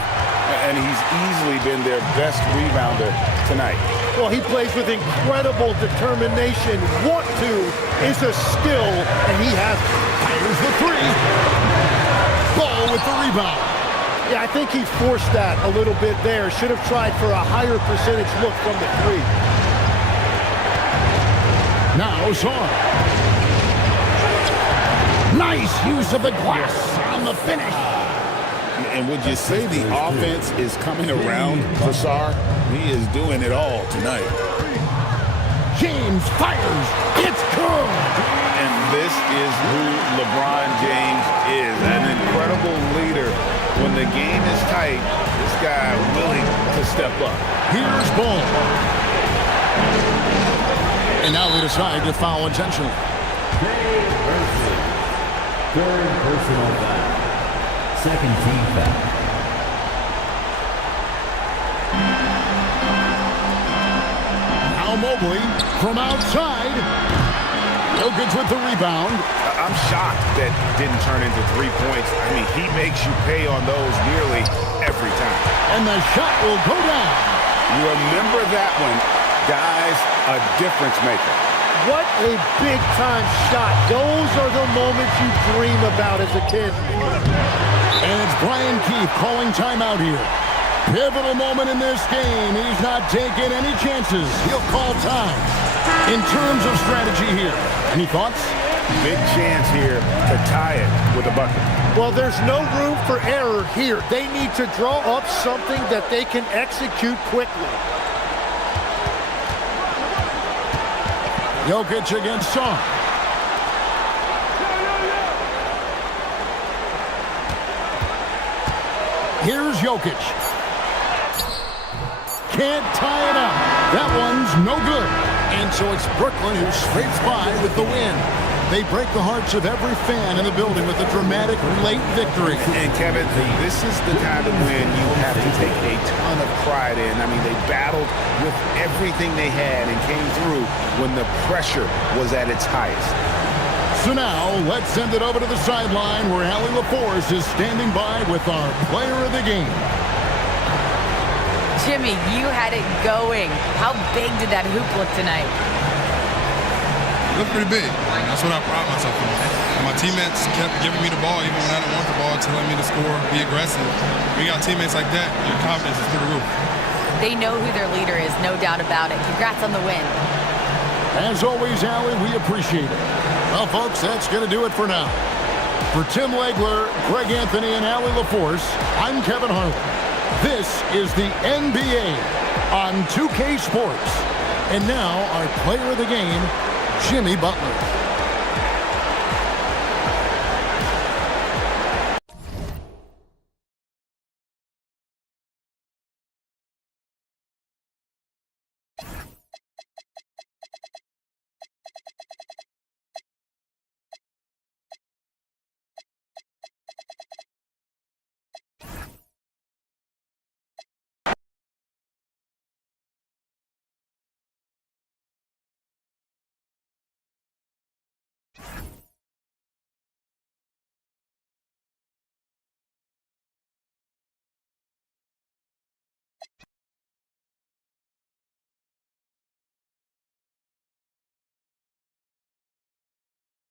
And he's easily been their best rebounder tonight. Well, he plays with incredible determination. Want to is a skill, and he has it. Here's the three. Ball with the rebound. Yeah, I think he forced that a little bit there. Should have tried for a higher percentage look from the three. Now Zar. Nice use of the glass on the finish. And would you say the offense is coming around for Sar? He is doing it all tonight. James fires. It's good. And this is who LeBron James is, an incredible leader. When the game is tight, this guy willing to step up. Here's Ball. And now they decide to foul intentionally. Third personal foul. Second team foul. Now Mobley from outside. Jokic with the rebound. I'm shocked that didn't turn into 3 points. I mean, he makes you pay on those nearly every time. And the shot will go down. Remember that one. Guys, a difference maker. What a big-time shot. Those are the moments you dream about as a kid. And it's Brian Keefe calling timeout here. Pivotal moment in this game. He's not taking any chances. He'll call time. In terms of strategy here, any thoughts? Big chance here to tie it with a bucket. Well, there's no room for error here. They need to draw up something that they can execute quickly. Jokic against Sar. Here's Jokic. Can't tie it up. That one's no good. And so it's Brooklyn who scrapes by with the win. They break the hearts of every fan in the building with a dramatic late victory. And Kevin, this is the kind of win you have to take a ton of pride in. I mean, they battled with everything they had and came through when the pressure was at its highest. So now, let's send it over to the sideline where Allie LaForce is standing by with our player of the game. Jimmy, you had it going. How big did that hoop look tonight? It looked pretty big. That's what I pride myself on. My teammates kept giving me the ball even when I didn't want the ball, telling me to score, be aggressive. When you got teammates like that, your confidence is through the roof. They know who their leader is, no doubt about it. Congrats on the win. As always, Allie, we appreciate it. Well, folks, that's going to do it for now. For Tim Legler, Greg Anthony, and Allie LaForce, I'm Kevin Harlan. This is the NBA on 2K Sports. And now, our player of the game, Jimmy Butler.